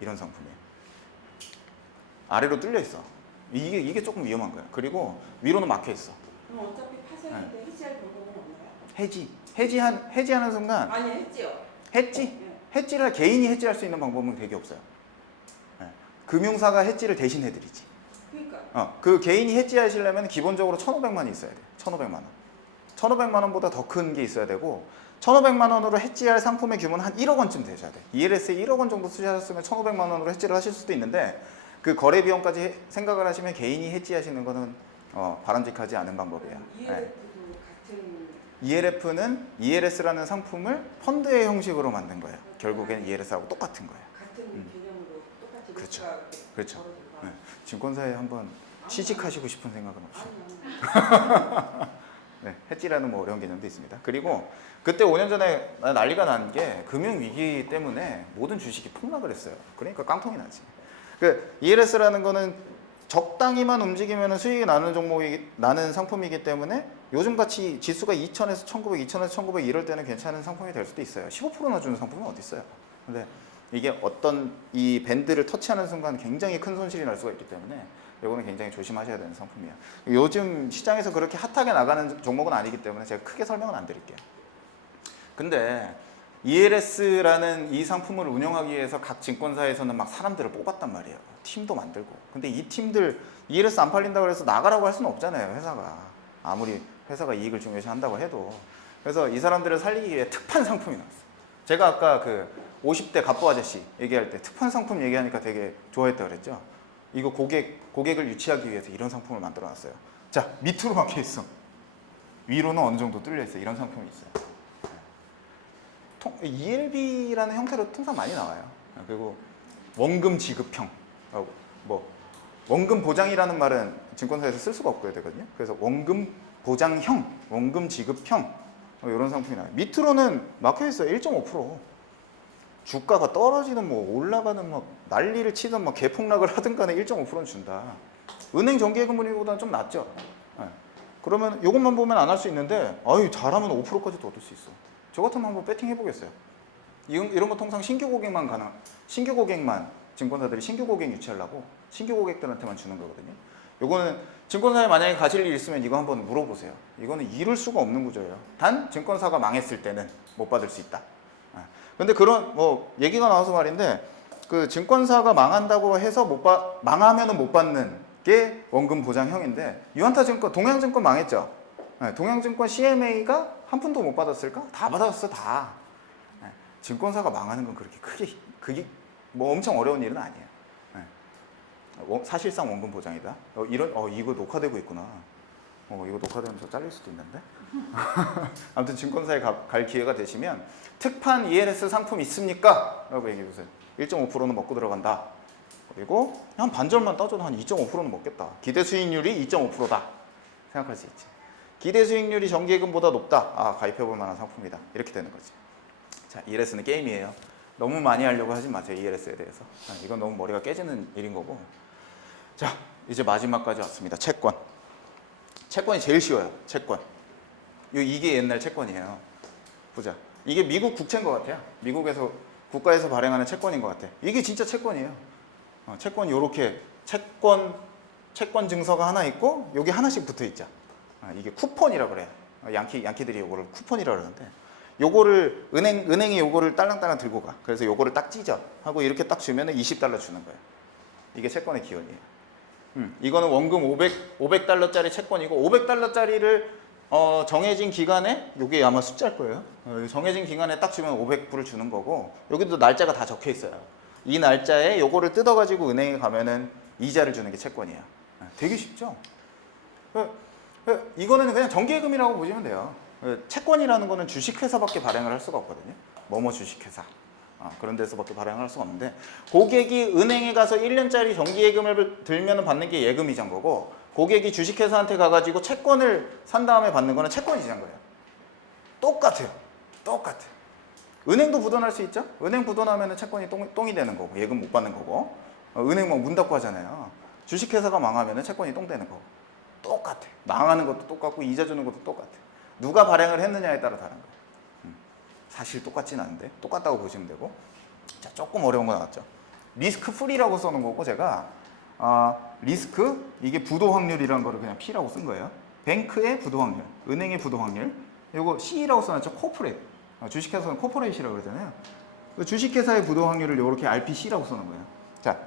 이런 상품이에요. 아래로 뚫려 있어. 이게 조금 위험한 거야. 그리고 위로는 막혀 있어. 그럼 어차피 파생일 때 해지할 방법은 없나요? 해지하는 순간. 아니, 했지요. 해지? 해지를 개인이 해지할 수 있는 방법은 되게 없어요. 금융사가 해지를 대신 해드리지. 그러니까. 그 개인이 해지하시려면 기본적으로 1,500만이 있어야 돼. 1,500만 원. 1,500만 원보다 더 큰 게 있어야 되고, 1,500만 원으로 해지할 상품의 규모는 한 1억 원쯤 되셔야 돼. ELS에 1억 원 정도 투자하셨으면 1,500만 원으로 해지를 하실 수도 있는데, 그 거래 비용까지 생각을 하시면 개인이 해지하시는 거는 바람직하지 않은 방법이에요. ELF도 같은. ELF는 ELS라는 상품을 펀드의 형식으로 만든 거예요. 결국엔 ELS하고 똑같은 거예요. 같은 개념으로 똑같이 그렇죠. 리스크가 이렇게 그렇죠. 벌어지고. 네. 증권사에 한번 취직하시고 싶은 생각은 없이. 네, 해지라는 뭐 어려운 개념도 있습니다. 그리고 그때 5년 전에 난리가 난 게 금융위기 때문에 모든 주식이 폭락을 했어요. 그러니까 깡통이 나지. 그 ELS라는 거는 적당히만 움직이면 수익이 나는 상품이기 때문에 요즘같이 지수가 2000에서 1900, 2000에서 1900 이럴 때는 괜찮은 상품이 될 수도 있어요. 15%나 주는 상품은 어디 있어요. 근데 이게 어떤 이 밴드를 터치하는 순간 굉장히 큰 손실이 날 수가 있기 때문에 이거는 굉장히 조심하셔야 되는 상품이에요. 요즘 시장에서 그렇게 핫하게 나가는 종목은 아니기 때문에 제가 크게 설명은 안 드릴게요. 근데 ELS라는 이 상품을 운영하기 위해서 각 증권사에서는 막 사람들을 뽑았단 말이에요. 팀도 만들고. 근데 이 팀들 ELS 안 팔린다고 해서 나가라고 할 수는 없잖아요, 회사가. 아무리 회사가 이익을 중요시한다고 해도. 그래서 이 사람들을 살리기 위해 특판 상품이 나왔어요. 제가 아까 그 50대 갑부 아저씨 얘기할 때 특판 상품 얘기하니까 되게 좋아했다 그랬죠. 이거 고객을 유치하기 위해서 이런 상품을 만들어 놨어요. 자, 밑으로 막혀 있어. 위로는 어느 정도 뚫려 있어. 이런 상품이 있어요. ELB라는 형태로 통상 많이 나와요. 그리고 원금 지급형, 뭐 원금 보장이라는 말은 증권사에서 쓸 수가 없고요, 되거든요. 그래서 원금 보장형, 원금 지급형 이런 상품이 나와요. 밑으로는 막혀 있어요. 1.5%. 주가가 떨어지든 뭐 올라가는 뭐 난리를 치든 뭐 개폭락을 하든 간에 1.5%는 준다. 은행 정기예금분위기보다는 좀 낮죠. 네. 그러면 이것만 보면 안 할 수 있는데 아유 잘하면 5%까지도 얻을 수 있어. 저 같으면 한번 배팅 해보겠어요. 이런 거 통상 신규 고객만 증권사들이 신규 고객 유치하려고 신규 고객들한테만 주는 거거든요. 요거는 증권사에 만약에 가실 일 있으면 이거 한번 물어보세요. 이거는 이룰 수가 없는 구조예요. 단 증권사가 망했을 때는 못 받을 수 있다. 근데 그런 뭐 얘기가 나와서 말인데 그 증권사가 망한다고 해서 망하면은 못 받는 게 원금 보장형인데 유한타증권, 동양증권 망했죠. 동양증권 CMA가 한 푼도 못 받았을까? 다 받았어, 다. 증권사가 망하는 건 그게 뭐 엄청 어려운 일은 아니에요. 사실상 원금 보장이다. 이거 녹화되고 있구나. 이거 녹화되면서 잘릴 수도 있는데. 아무튼 증권사에 갈 기회가 되시면 특판 ELS 상품 있습니까? 라고 얘기해 보세요. 1.5%는 먹고 들어간다. 그리고 한 반절만 따져도 한 2.5%는 먹겠다. 기대 수익률이 2.5%다. 생각할 수 있지. 기대 수익률이 정기예금보다 높다. 아, 가입해 볼 만한 상품이다. 이렇게 되는 거지. 자, ELS는 게임이에요. 너무 많이 하려고 하지 마세요. ELS에 대해서. 이건 너무 머리가 깨지는 일인 거고. 자, 이제 마지막까지 왔습니다. 채권. 채권이 제일 쉬워요. 채권. 이게 옛날 채권이에요. 보자. 이게 미국 국채인 것 같아요. 미국에서 국가에서 발행하는 채권인 것 같아. 이게 진짜 채권이에요. 채권이 요렇게 채권 증서가 하나 있고 여기 하나씩 붙어 있죠. 이게 쿠폰이라 그래요. 양키들이 요거를 쿠폰이라 그러는데 요거를 은행이 요거를 딸랑딸랑 들고 가. 그래서 요거를 딱 찢어 하고 이렇게 딱 주면은 $20 주는 거예요. 이게 채권의 기원이에요. 이거는 원금 500달러짜리 채권이고 500달러짜리를 정해진 기간에 이게 아마 숫자일 거예요. 정해진 기간에 딱 주면 500불을 주는 거고 여기도 날짜가 다 적혀 있어요. 이 날짜에 요거를 뜯어가지고 은행에 가면은 이자를 주는 게 채권이에요. 되게 쉽죠? 이거는 그냥 정기예금이라고 보시면 돼요. 채권이라는 거는 주식회사밖에 발행을 할 수가 없거든요. 뭐뭐 주식회사. 그런 데서밖에 발행을 할 수가 없는데 고객이 은행에 가서 1년짜리 정기예금을 들면 받는 게 예금이자인 거고 고객이 주식회사한테 가가지고 채권을 산 다음에 받는 거는 채권이자인 거예요. 똑같아요. 은행도 부도날 수 있죠? 은행 부도나면 채권이 똥이 되는 거고 예금 못 받는 거고 은행 뭐 문 닫고 하잖아요. 주식회사가 망하면 채권이 똥 되는 거고 똑같아. 망하는 것도 똑같고 이자 주는 것도 똑같아. 누가 발행을 했느냐에 따라 다른 거예요. 사실 똑같진 않은데 똑같다고 보시면 되고. 자, 조금 어려운 거 나왔죠. 리스크 프리라고 써놓은 거고 제가 리스크 이게 부도 확률이라는 거를 그냥 P라고 쓴 거예요. 뱅크의 부도 확률, 은행의 부도 확률. 이거 C라고 써놨죠. 코퍼레이트. 주식회사는 코퍼레이시라고 그러잖아요. 그 주식회사의 부도 확률을 이렇게 RPC라고 써놓은 거예요. 자,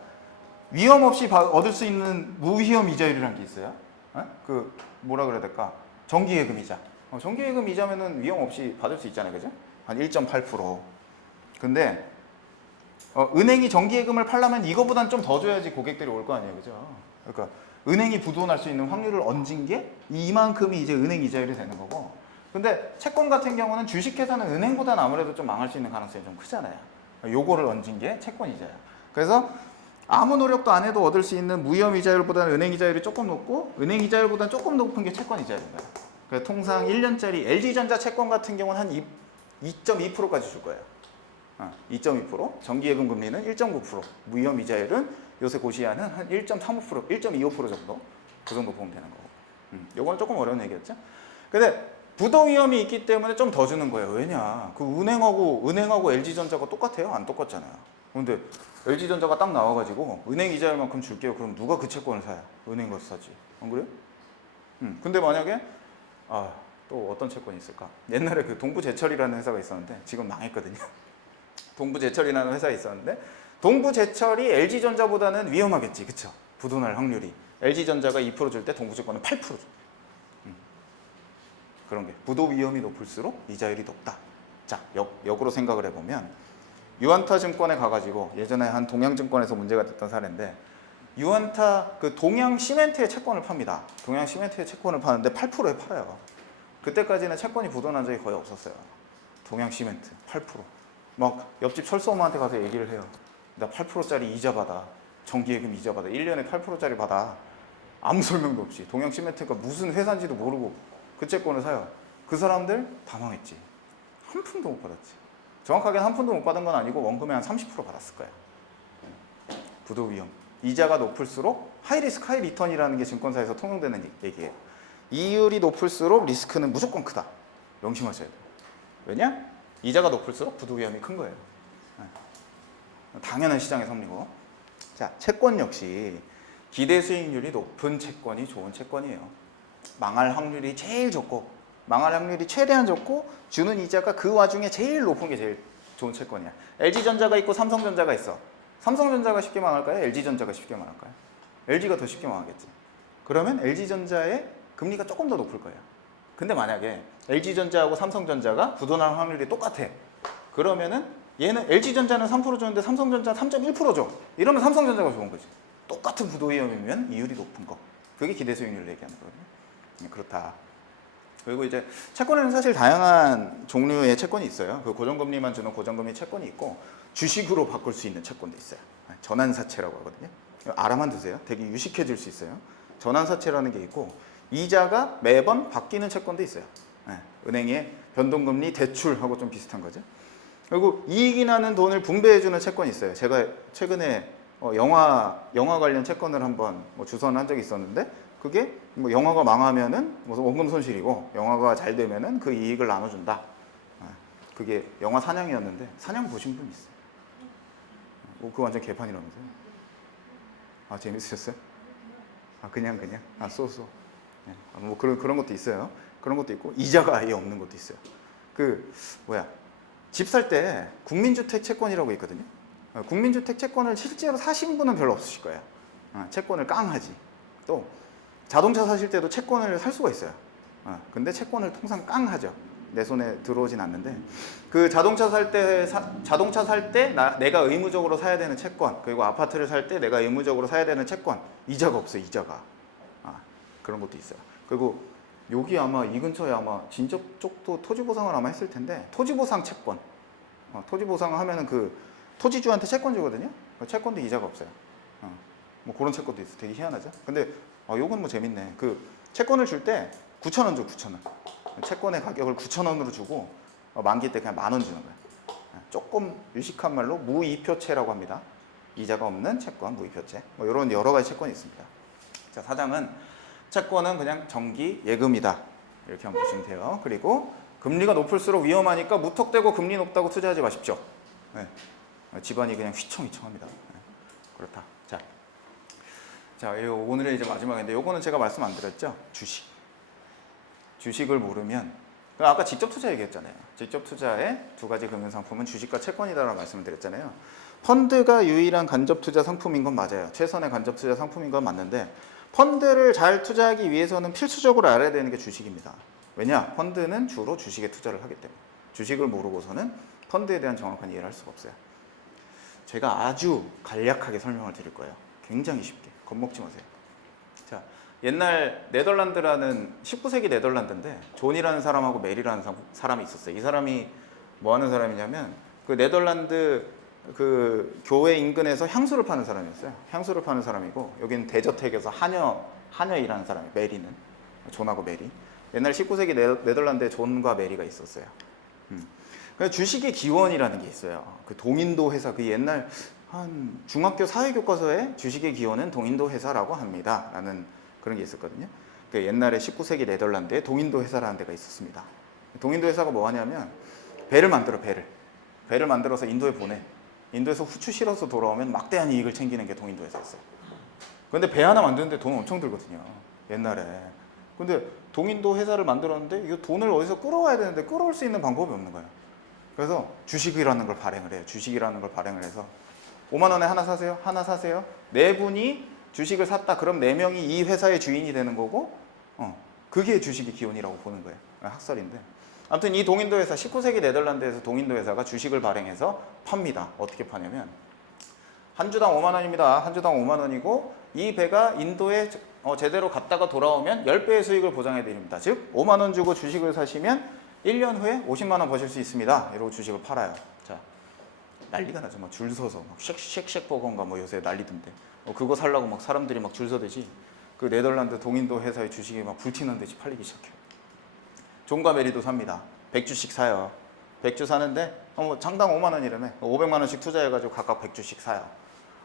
위험 없이 얻을 수 있는 무위험 이자율이라는 게 있어요. 그 뭐라 그래야 될까? 정기예금 이자. 정기예금 이자면은 위험 없이 받을 수 있잖아요, 그죠? 한 1.8%. 근데 은행이 정기예금을 팔려면 이거보단 좀 더 줘야지 고객들이 올 거 아니에요, 그죠? 그러니까 은행이 부도날 수 있는 확률을 얹은 게 이만큼이 이제 은행 이자율이 되는 거고. 근데 채권 같은 경우는 주식회사는 은행보다는 아무래도 좀 망할 수 있는 가능성이 좀 크잖아요. 요거를 얹은 게 채권 이자예요. 그래서 아무 노력도 안 해도 얻을 수 있는 무위험 이자율보다는 은행 이자율이 조금 높고 은행 이자율보다는 조금 높은 게 채권 이자율입니다. 그래서 통상 1년짜리 LG전자 채권 같은 경우는 한 2.2%까지 줄 거예요. 2.2%. 정기예금 금리는 1.9%. 무위험 이자율은 요새 고시하는 한 1.35%, 1.25% 정도. 그 정도 보면 되는 거고. 요건 조금 어려운 얘기였죠. 근데 부도 위험이 있기 때문에 좀 더 주는 거예요. 왜냐? 그 은행하고 LG전자가 똑같아요? 안 똑같잖아요. 근데 LG전자가 딱 나와가지고 은행 이자율만큼 줄게요. 그럼 누가 그 채권을 사요? 은행 가서 사지. 안 그래요? 근데 만약에 또 어떤 채권이 있을까? 옛날에 그 동부제철이라는 회사가 있었는데 지금 망했거든요. 동부제철이라는 회사가 있었는데 동부제철이 LG전자보다는 위험하겠지, 그쵸? 부도날 확률이. LG전자가 2% 줄 때 동부증권은 8% 줘. 그런 게 부도 위험이 높을수록 이자율이 높다. 자, 역으로 생각을 해보면 유한타 증권에 가가지고 예전에 한 동양증권에서 문제가 됐던 사례인데 유한타 그 동양 시멘트의 채권을 팝니다. 동양 시멘트의 채권을 파는데 8%에 팔아요. 그때까지는 채권이 부도난 적이 거의 없었어요. 동양 시멘트 8%. 막 옆집 철수엄마한테 가서 얘기를 해요. 나 8%짜리 이자 받아. 정기예금 이자 받아. 1년에 8%짜리 받아. 아무 설명도 없이. 동양 시멘트가 무슨 회사인지도 모르고 그 채권을 사요. 그 사람들 다 망했지. 한 푼도 못 받았지. 정확하게 한 푼도 못 받은 건 아니고 원금의 한 30% 받았을 거야. 부도 위험. 이자가 높을수록 하이리스크 하이리턴이라는 게 증권사에서 통용되는 얘기예요. 이율이 높을수록 리스크는 무조건 크다. 명심하셔야 돼요. 왜냐? 이자가 높을수록 부도 위험이 큰 거예요. 당연한 시장의 섭리고. 자, 채권 역시 기대 수익률이 높은 채권이 좋은 채권이에요. 망할 확률이 제일 적고 망할 확률이 최대한 적고 주는 이자가 그 와중에 제일 높은 게 제일 좋은 채권이야. LG전자가 있고 삼성전자가 있어. 삼성전자가 쉽게 망할까요? LG전자가 쉽게 망할까요? LG가 더 쉽게 망하겠지. 그러면 LG전자의 금리가 조금 더 높을 거예요. 근데 만약에 LG전자하고 삼성전자가 부도날 확률이 똑같아. 그러면은 얘는 LG전자는 3% 줬는데 삼성전자 3.1% 줘. 이러면 삼성전자가 좋은 거지. 똑같은 부도 위험이면 이율이 높은 거. 그게 기대 수익률을 얘기하는 거거든요. 그렇다. 그리고 이제 채권에는 사실 다양한 종류의 채권이 있어요. 그 고정금리만 주는 고정금리 채권이 있고 주식으로 바꿀 수 있는 채권도 있어요. 전환사채라고 하거든요. 알아만 두세요. 되게 유식해질 수 있어요. 전환사채라는 게 있고 이자가 매번 바뀌는 채권도 있어요. 은행의 변동금리 대출하고 좀 비슷한 거죠. 그리고 이익이 나는 돈을 분배해주는 채권이 있어요. 제가 최근에 영화 관련 채권을 한번 주선을 한 적이 있었는데 그게 뭐 영화가 망하면은 원금 손실이고 영화가 잘 되면은 그 이익을 나눠준다. 그게 영화 사냥이었는데 사냥 보신 분 있어요? 그거 완전 개판이라면서요? 재밌으셨어요? 그냥 쏘. 뭐 그런 것도 있어요. 그런 것도 있고 이자가 아예 없는 것도 있어요. 집 살 때 국민주택 채권이라고 있거든요. 국민주택 채권을 실제로 사신 분은 별로 없으실 거예요. 채권을 깡하지. 또 자동차 사실 때도 채권을 살 수가 있어요. 근데 채권을 통상 깡하죠. 내 손에 들어오진 않는데 그 자동차 살 때 내가 의무적으로 사야 되는 채권 그리고 아파트를 살 때 내가 의무적으로 사야 되는 채권 이자가 없어요. 이자가. 그런 것도 있어요. 그리고 여기 아마 이 근처에 아마 진접 쪽도 토지보상을 아마 했을 텐데 토지보상 채권 토지보상을 하면은 그 토지주한테 채권 주거든요. 채권도 이자가 없어요. 뭐 그런 채권도 있어. 되게 희한하죠. 근데 요건 뭐 재밌네. 그 채권을 줄 때 9,000원 줘. 9,000원. 채권의 가격을 9,000원으로 주고 만기 때 그냥 10,000원 주는 거예요. 조금 유식한 말로 무이표채라고 합니다. 이자가 없는 채권, 무이표채. 뭐 이런 여러 가지 채권이 있습니다. 자, 사장은 채권은 그냥 정기 예금이다. 이렇게 한번 보시면 돼요. 그리고 금리가 높을수록 위험하니까 무턱대고 금리 높다고 투자하지 마십시오. 집안이 그냥 휘청휘청합니다. 그렇다. 자, 오늘의 이제 마지막인데 요거는 제가 말씀 안 드렸죠? 주식을 모르면 아까 직접 투자 얘기했잖아요. 직접 투자의 두 가지 금융상품은 주식과 채권이다라고 말씀을 드렸잖아요. 펀드가 유일한 간접 투자 상품인 건 맞아요. 최선의 간접 투자 상품인 건 맞는데 펀드를 잘 투자하기 위해서는 필수적으로 알아야 되는 게 주식입니다. 왜냐? 펀드는 주로 주식에 투자를 하기 때문에. 주식을 모르고서는 펀드에 대한 정확한 이해를 할 수가 없어요. 제가 아주 간략하게 설명을 드릴 거예요. 굉장히 쉽게. 겁먹지 마세요. 자, 옛날 네덜란드라는 19세기 네덜란드인데 존이라는 사람하고 메리라는 사람이 있었어요. 이 사람이 뭐 하는 사람이냐면 그 네덜란드 그 교회 인근에서 향수를 파는 사람이었어요. 향수를 파는 사람이고 여기는 대저택에서 하녀 일하는 사람이 메리는 존하고 메리. 옛날 19세기 네덜란드에 존과 메리가 있었어요. 주식의 기원이라는 게 있어요. 그 동인도 회사 그 옛날 한 중학교 사회교과서에 주식의 기원은 동인도 회사라고 합니다. 라는 그런 게 있었거든요. 그 옛날에 19세기 네덜란드에 동인도 회사라는 데가 있었습니다. 동인도 회사가 뭐 하냐면 배를 만들어 배를 만들어서 인도에 보내. 인도에서 후추 실어서 돌아오면 막대한 이익을 챙기는 게 동인도 회사였어요. 근데 배 하나 만드는데 돈 엄청 들거든요. 옛날에. 근데 동인도 회사를 만들었는데 이거 돈을 어디서 끌어와야 되는데 끌어올 수 있는 방법이 없는 거예요. 그래서 주식이라는 걸 발행을 해요. 주식이라는 걸 발행을 해서 5만 원에 하나 사세요. 하나 사세요. 네 분이 주식을 샀다. 그럼 네 명이 이 회사의 주인이 되는 거고 그게 주식의 기원이라고 보는 거예요. 학설인데. 아무튼 이 동인도 회사 19세기 네덜란드에서 동인도 회사가 주식을 발행해서 팝니다. 어떻게 파냐면 한 주당 5만 원입니다. 한 주당 5만 원이고 이 배가 인도에 제대로 갔다가 돌아오면 10배의 수익을 보장해 드립니다. 즉 5만 원 주고 주식을 사시면 1년 후에 50만 원 버실 수 있습니다. 이러고 주식을 팔아요. 자, 난리가 나죠. 막 줄 서서 막 쉑쉑쉑 버거인가 뭐 요새 난리던데. 그거 살라고 막 사람들이 막 줄 서듯이 그 네덜란드 동인도 회사의 주식이 막 불티는 듯이 팔리기 시작해요. 존과 메리도 삽니다. 100주씩 사요. 100주 사는데 장당 5만 원이라며 500만 원씩 투자해가지고 각각 100주씩 사요.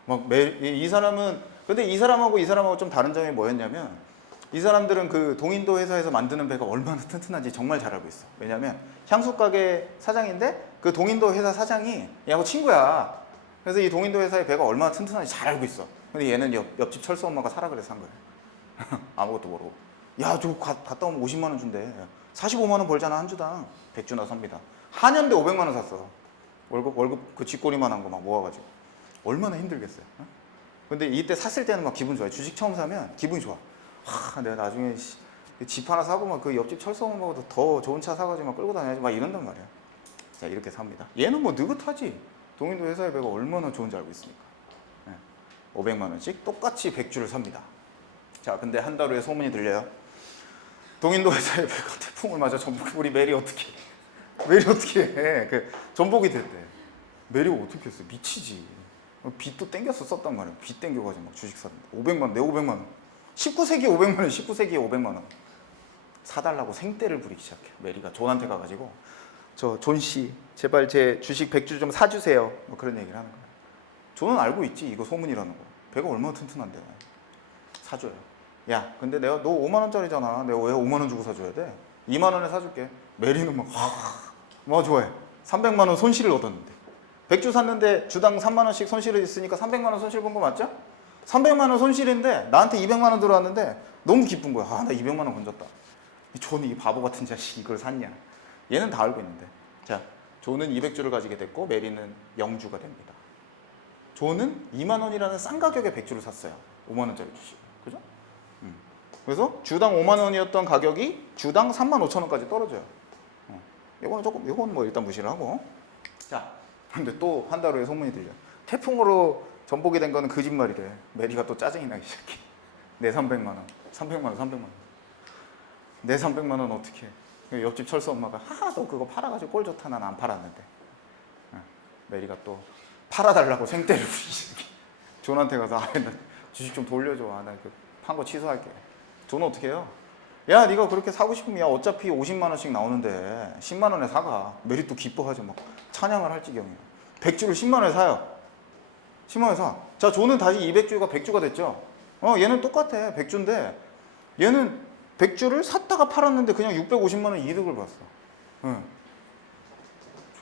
막 이 사람은 근데 이 사람하고 좀 다른 점이 뭐였냐면 이 사람들은 그 동인도 회사에서 만드는 배가 얼마나 튼튼한지 정말 잘 알고 있어. 왜냐면 향수 가게 사장인데 그 동인도 회사 사장이 얘하고 친구야. 그래서 이 동인도 회사의 배가 얼마나 튼튼한지 잘 알고 있어. 근데 얘는 옆집 철수 엄마가 사라 그래서 산 거야. 아무것도 모르고. 야, 저거 갔다 오면 50만 원 준대. 45만 원 벌잖아 한 주당. 100주나 삽니다. 한연대 500만 원 샀어. 월급 그 쥐꼬리만 한 거 막 모아가지고. 얼마나 힘들겠어요. 근데 이때 샀을 때는 막 기분 좋아요. 주식 처음 사면 기분이 좋아. 내가 나중에 집 하나 사고 막 그 옆집 철수 엄마보다 더 좋은 차 사가지고 막 끌고 다녀야지 막 이런단 말이야. 자, 이렇게 삽니다. 얘는 뭐 느긋하지. 동인도 회사의 배가 얼마나 좋은지 알고 있으니까. 500만 원씩 똑같이 100주를 삽니다. 자, 근데 한 달 후에 소문이 들려요. 동인도 회사의 배가 태풍을 맞아 전복. 우리 메리 어떻게 해? 그 전복이 됐대. 메리가 어떻게 했어? 미치지. 빚도 땡겨서 썼단 말이야. 빚 땡겨가지고 막 주식 샀는데 500만 원, 내 500만 원. 19세기에 500만 원, 19세기에 500만 원. 사달라고 생떼를 부리기 시작해. 메리가 존한테 가가지고 존 씨, 제발 제 주식 100주 좀 사주세요. 뭐 그런 얘기를 하는 거야. 존은 알고 있지. 이거 소문이라는 거. 배가 얼마나 튼튼한데. 사줘요. 야, 근데 너 5만 원짜리잖아. 내가 왜 5만 원 주고 사줘야 돼? 2만 원에 사줄게. 메리는 막 좋아해. 300만 원 손실을 얻었는데. 100주 샀는데 주당 3만 원씩 손실을 있으니까 300만 원 손실 본 거 맞죠? 300만 원 손실인데 나한테 200만 원 들어왔는데 너무 기쁜 거야. 나 200만 원 건졌다. 존이 이 바보 같은 자식이 이걸 샀냐. 얘는 다 알고 있는데. 자, 존은 200주를 가지게 됐고 메리는 0주가 됩니다. 존은 2만 원이라는 싼 가격에 100주를 샀어요. 5만 원짜리 주식. 그죠? 그래서 주당 5만 원이었던 가격이 주당 3만 5천 원까지 떨어져요. 이건 뭐 일단 무시를 하고. 자, 근데 또 한 달 후에 소문이 들려. 태풍으로 전복이 된 거는 거짓말이래. 메리가 또 짜증이 나기 시작해. 내 300만 원. 내 300만 원 어떻게 해? 옆집 철수 엄마가 너 그거 팔아가지고 꼴 좋다. 난 안 팔았는데. 메리가 또 팔아달라고 생떼를 부리기 시작해. 존한테 가서 나 주식 좀 돌려줘. 나 그 판 거 취소할게. 존은 어떻게 해요? 야, 네가 그렇게 사고 싶으면 어차피 50만 원씩 나오는데 10만 원에 사가. 메리 또 기뻐하죠. 막 찬양을 할 지경이에요. 100주를 10만 원에 사요. 10만 원에 사. 자, 존은 다시 200주가 100주가 됐죠. 얘는 똑같아. 100주인데 얘는 100주를 샀다가 팔았는데 그냥 650만 원 이득을 봤어.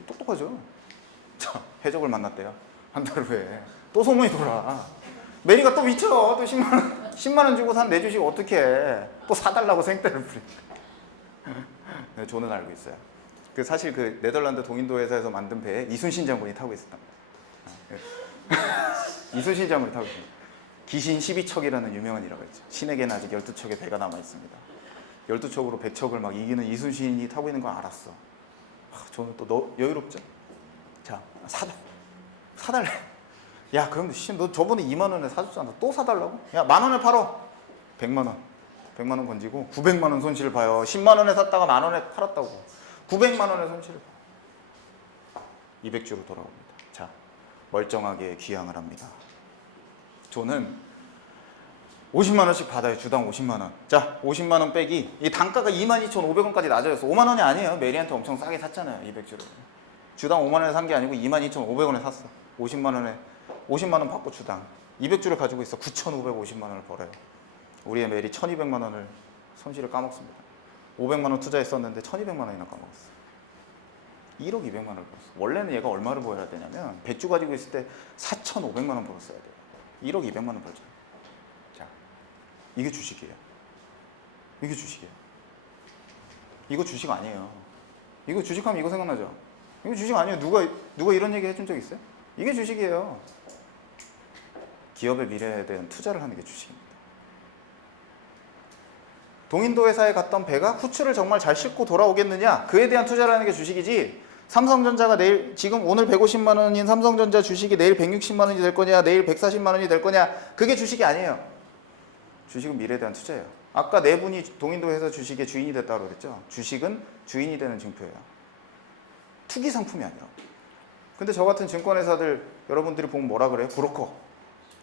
똑똑하죠. 자, 해적을 만났대요. 한 달 후에 또 소문이 돌아. 메리가 또 미쳐. 또 10만 원 주고 산 내 주식 어떻게 해. 또 사달라고 생떼를 부리니까. 네, 존은 알고 있어요. 사실 그 네덜란드 동인도 회사에서 만든 배에 이순신 장군이 타고 있었단 말이에요. 이순신 장군이 타고 있습니다. 기신 12척이라는 유명한 일화가 있죠. 신에게는 아직 12척의 배가 남아 있습니다. 12척으로 100척을 막 이기는 이순신이 타고 있는 걸 알았어. 저는 또 여유롭죠. 자, 사달래. 야, 그럼 너 저번에 2만 원에 사줬잖아. 또 사달라고? 야, 만 원에 팔어. 100만 원. 100만 원 건지고 900만 원 손실을 봐요. 10만 원에 샀다가 만 원에 팔았다고. 900만 원의 손실을 봐요. 200주로 돌아옵니다. 자, 멀쩡하게 귀향을 합니다. 저는 50만 원씩 받아요. 주당 50만 원. 자, 50만 원 빼기. 이 단가가 22,500원까지 낮아졌어. 5만 원이 아니에요. 메리한테 엄청 싸게 샀잖아요. 200주를. 주당 5만 원에 산 게 아니고 22,500원에 샀어. 50만 원 받고 주당. 200주를 가지고 있어. 9,550만 원을 벌어요. 우리의 메리 1,200만 원을 손실을 까먹습니다. 500만 원 투자했었는데 1,200만 원이나 까먹었어. 1억 200만 원을 벌었어. 원래는 얘가 얼마를 벌어야 되냐면 100주 가지고 있을 때 4,500만 원 벌었어야 돼요. 1억 200만 원 벌자. 자, 이게 주식이에요. 이게 주식이에요. 이거 주식 아니에요. 이거 주식하면 이거 생각나죠? 이거 주식 아니에요. 누가 이런 얘기 해준 적 있어요? 이게 주식이에요. 기업의 미래에 대한 투자를 하는 게 주식입니다. 동인도 회사에 갔던 배가 후추를 정말 잘 싣고 돌아오겠느냐? 그에 대한 투자를 하는 게 주식이지. 삼성전자가 내일 지금 오늘 150만 원인 삼성전자 주식이 내일 160만 원이 될 거냐, 내일 140만 원이 될 거냐? 그게 주식이 아니에요. 주식은 미래에 대한 투자예요. 아까 네 분이 동인도 회사 주식의 주인이 됐다고 그랬죠. 주식은 주인이 되는 증표예요. 투기 상품이 아니라고. 근데 저 같은 증권회사들 여러분들이 보면 뭐라 그래요? 브로커.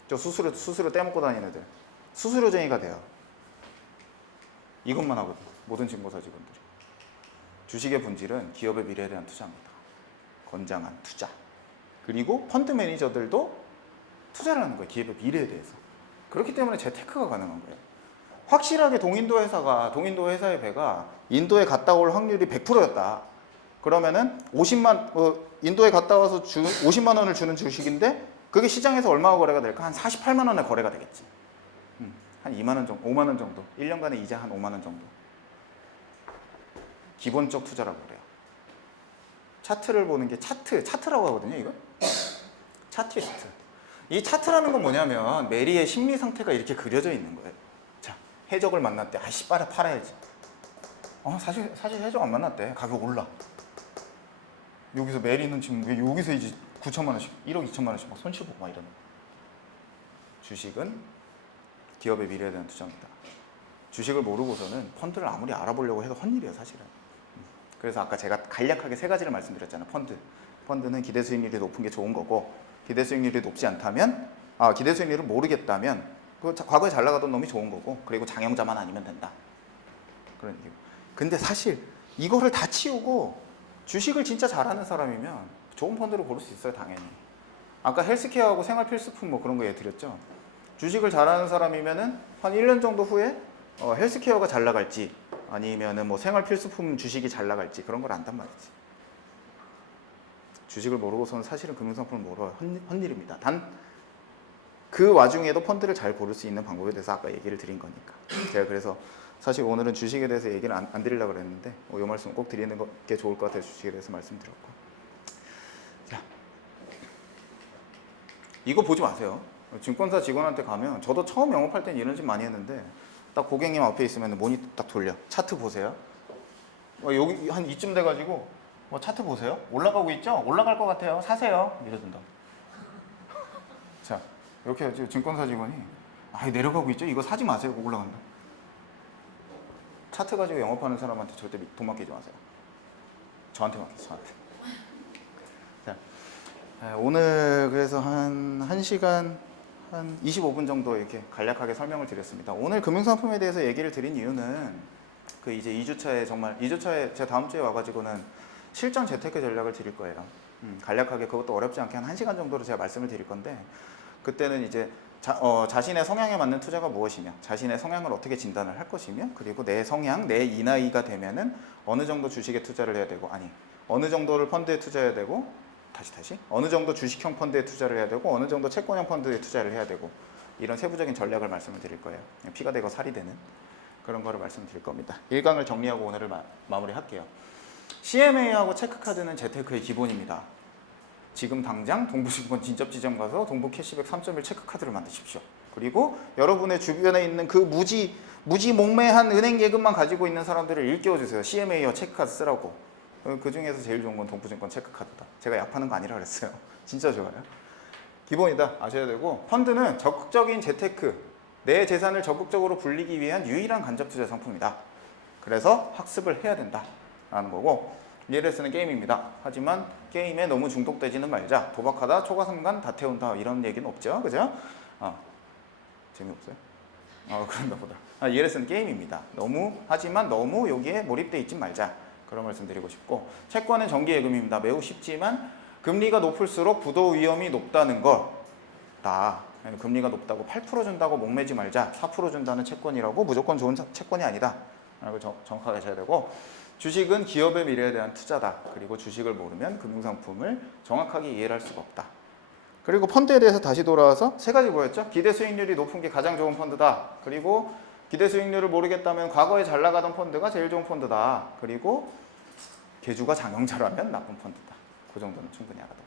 저 수수료 떼먹고 다니는 애들. 수수료쟁이가 돼요. 이것만 하거든. 모든 증권사 직원들이. 주식의 본질은 기업의 미래에 대한 투자입니다. 건장한 투자. 그리고 펀드 매니저들도 투자를 하는 거예요. 기업의 미래에 대해서. 그렇기 때문에 재테크가 가능한 거예요. 확실하게 동인도 회사의 배가 인도에 갔다 올 확률이 100%였다. 그러면은 인도에 갔다 와서 50만 원을 주는 주식인데 그게 시장에서 얼마가 거래가 될까? 한 48만 원에 거래가 되겠지. 한 2만 원 정도, 5만 원 정도. 1년간에 이자 한 5만 원 정도. 기본적 투자라고 그래요. 차트를 보는 게 차트라고 하거든요, 이거. 차트리스트. 이 차트라는 건 뭐냐면 메리의 심리 상태가 이렇게 그려져 있는 거예요. 자, 해적을 만났대. 아이씨, 팔아야지. 사실 해적 안 만났대. 가격 올라. 여기서 메리는 지금 여기서 이제 9천만 원씩, 1억 2천만 원씩 막 손실 보고 막 이러는. 주식은 기업의 미래에 대한 투자입니다. 주식을 모르고서는 펀드를 아무리 알아보려고 해도 헛일이에요, 사실은. 그래서 아까 제가 간략하게 세 가지를 말씀드렸잖아요. 펀드는 기대 수익률이 높은 게 좋은 거고, 기대 수익률이 높지 않다면, 기대 수익률을 모르겠다면 과거에 잘 나가던 놈이 좋은 거고, 그리고 장영자만 아니면 된다. 그런 얘기고. 근데 사실 이거를 다 치우고 주식을 진짜 잘하는 사람이면 좋은 펀드를 고를 수 있어요, 당연히. 아까 헬스케어하고 생활 필수품 뭐 그런 거 얘기 드렸죠. 주식을 잘하는 사람이면은 한 1년 정도 후에 헬스케어가 잘 나갈지 아니면은 뭐 생활 필수품 주식이 잘 나갈지 그런 걸 안단 말이지. 주식을 모르고서는 사실은 금융상품을 모르어요. 헛일입니다. 단 그 와중에도 펀드를 잘 고를 수 있는 방법에 대해서 아까 얘기를 드린 거니까. 제가 그래서 사실 오늘은 주식에 대해서 얘기를 안 드리려고 그랬는데 이 말씀 꼭 드리는 게 좋을 것 같아서 주식에 대해서 말씀드렸고. 자, 이거 보지 마세요. 증권사 직원한테 가면 저도 처음 영업할 땐 이런 짓 많이 했는데 딱 고객님 앞에 있으면 모니터 딱 돌려. 차트 보세요. 여기 한 이쯤 돼가지고 차트 보세요. 올라가고 있죠? 올라갈 것 같아요. 사세요. 이러던다. 자, 이렇게 증권사 직원이 내려가고 있죠? 이거 사지 마세요. 올라간다. 차트 가지고 영업하는 사람한테 절대 돈 맡기지 마세요. 저한테 맡기세요. 저한테. 자, 오늘 그래서 한 1시간 한 25분 정도 이렇게 간략하게 설명을 드렸습니다. 오늘 금융상품에 대해서 얘기를 드린 이유는 그 이제 2주차에 제가 다음 주에 와가지고는 실전 재테크 전략을 드릴 거예요. 간략하게 그것도 어렵지 않게 한 1시간 정도로 제가 말씀을 드릴 건데 그때는 이제 자신의 성향에 맞는 투자가 무엇이며 자신의 성향을 어떻게 진단을 할 것이며 그리고 내 성향, 내 이 나이가 되면은 어느 정도 주식에 투자를 해야 되고 어느 정도를 펀드에 투자해야 되고 어느 정도 주식형 펀드에 투자를 해야 되고 어느 정도 채권형 펀드에 투자를 해야 되고 이런 세부적인 전략을 말씀을 드릴 거예요. 피가 되고 살이 되는 그런 거를 말씀드릴 겁니다. 1강을 정리하고 오늘을 마무리할게요. CMA하고 체크카드는 재테크의 기본입니다. 지금 당장 동부증권 진접지점 가서 동부 캐시백 3.1 체크카드를 만드십시오. 그리고 여러분의 주변에 있는 그 무지 몽매한 은행 예금만 가지고 있는 사람들을 일깨워주세요. CMA와 체크카드 쓰라고. 그 중에서 제일 좋은 건 동부증권 체크카드다. 제가 약하는 거 아니라 그랬어요. 진짜 좋아요. 기본이다. 아셔야 되고 펀드는 적극적인 재테크, 내 재산을 적극적으로 불리기 위한 유일한 간접투자 상품이다. 그래서 학습을 해야 된다라는 거고 ELS는 게임입니다. 하지만 게임에 너무 중독되지는 말자. 도박하다 초과상관 다 태운다 이런 얘기는 없죠. 그죠? 재미없어요? 그런가 보다. ELS는 게임입니다. 하지만 너무 여기에 몰입돼 있지 말자. 그런 말씀 드리고 싶고 채권은 정기예금입니다. 매우 쉽지만 금리가 높을수록 부도 위험이 높다는 거다. 금리가 높다고 8% 준다고 목매지 말자. 4% 준다는 채권이라고 무조건 좋은 채권이 아니다. 라고 정확하게 하셔야 되고 주식은 기업의 미래에 대한 투자다. 그리고 주식을 모르면 금융상품을 정확하게 이해할 수가 없다. 그리고 펀드에 대해서 다시 돌아와서 세 가지 뭐였죠? 기대 수익률이 높은 게 가장 좋은 펀드다. 그리고 기대 수익률을 모르겠다면 과거에 잘 나가던 펀드가 제일 좋은 펀드다. 그리고 계주가 장영자라면 나쁜 펀드다. 그 정도는 충분히 알아둘 거.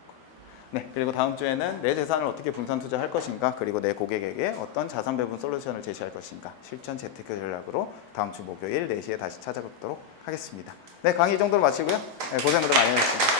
네, 그리고 다음 주에는 내 재산을 어떻게 분산 투자할 것인가, 그리고 내 고객에게 어떤 자산 배분 솔루션을 제시할 것인가, 실전 재테크 전략으로 다음 주 목요일 4시에 다시 찾아뵙도록 하겠습니다. 네, 강의 이 정도로 마치고요. 네, 고생들 많이 하셨습니다.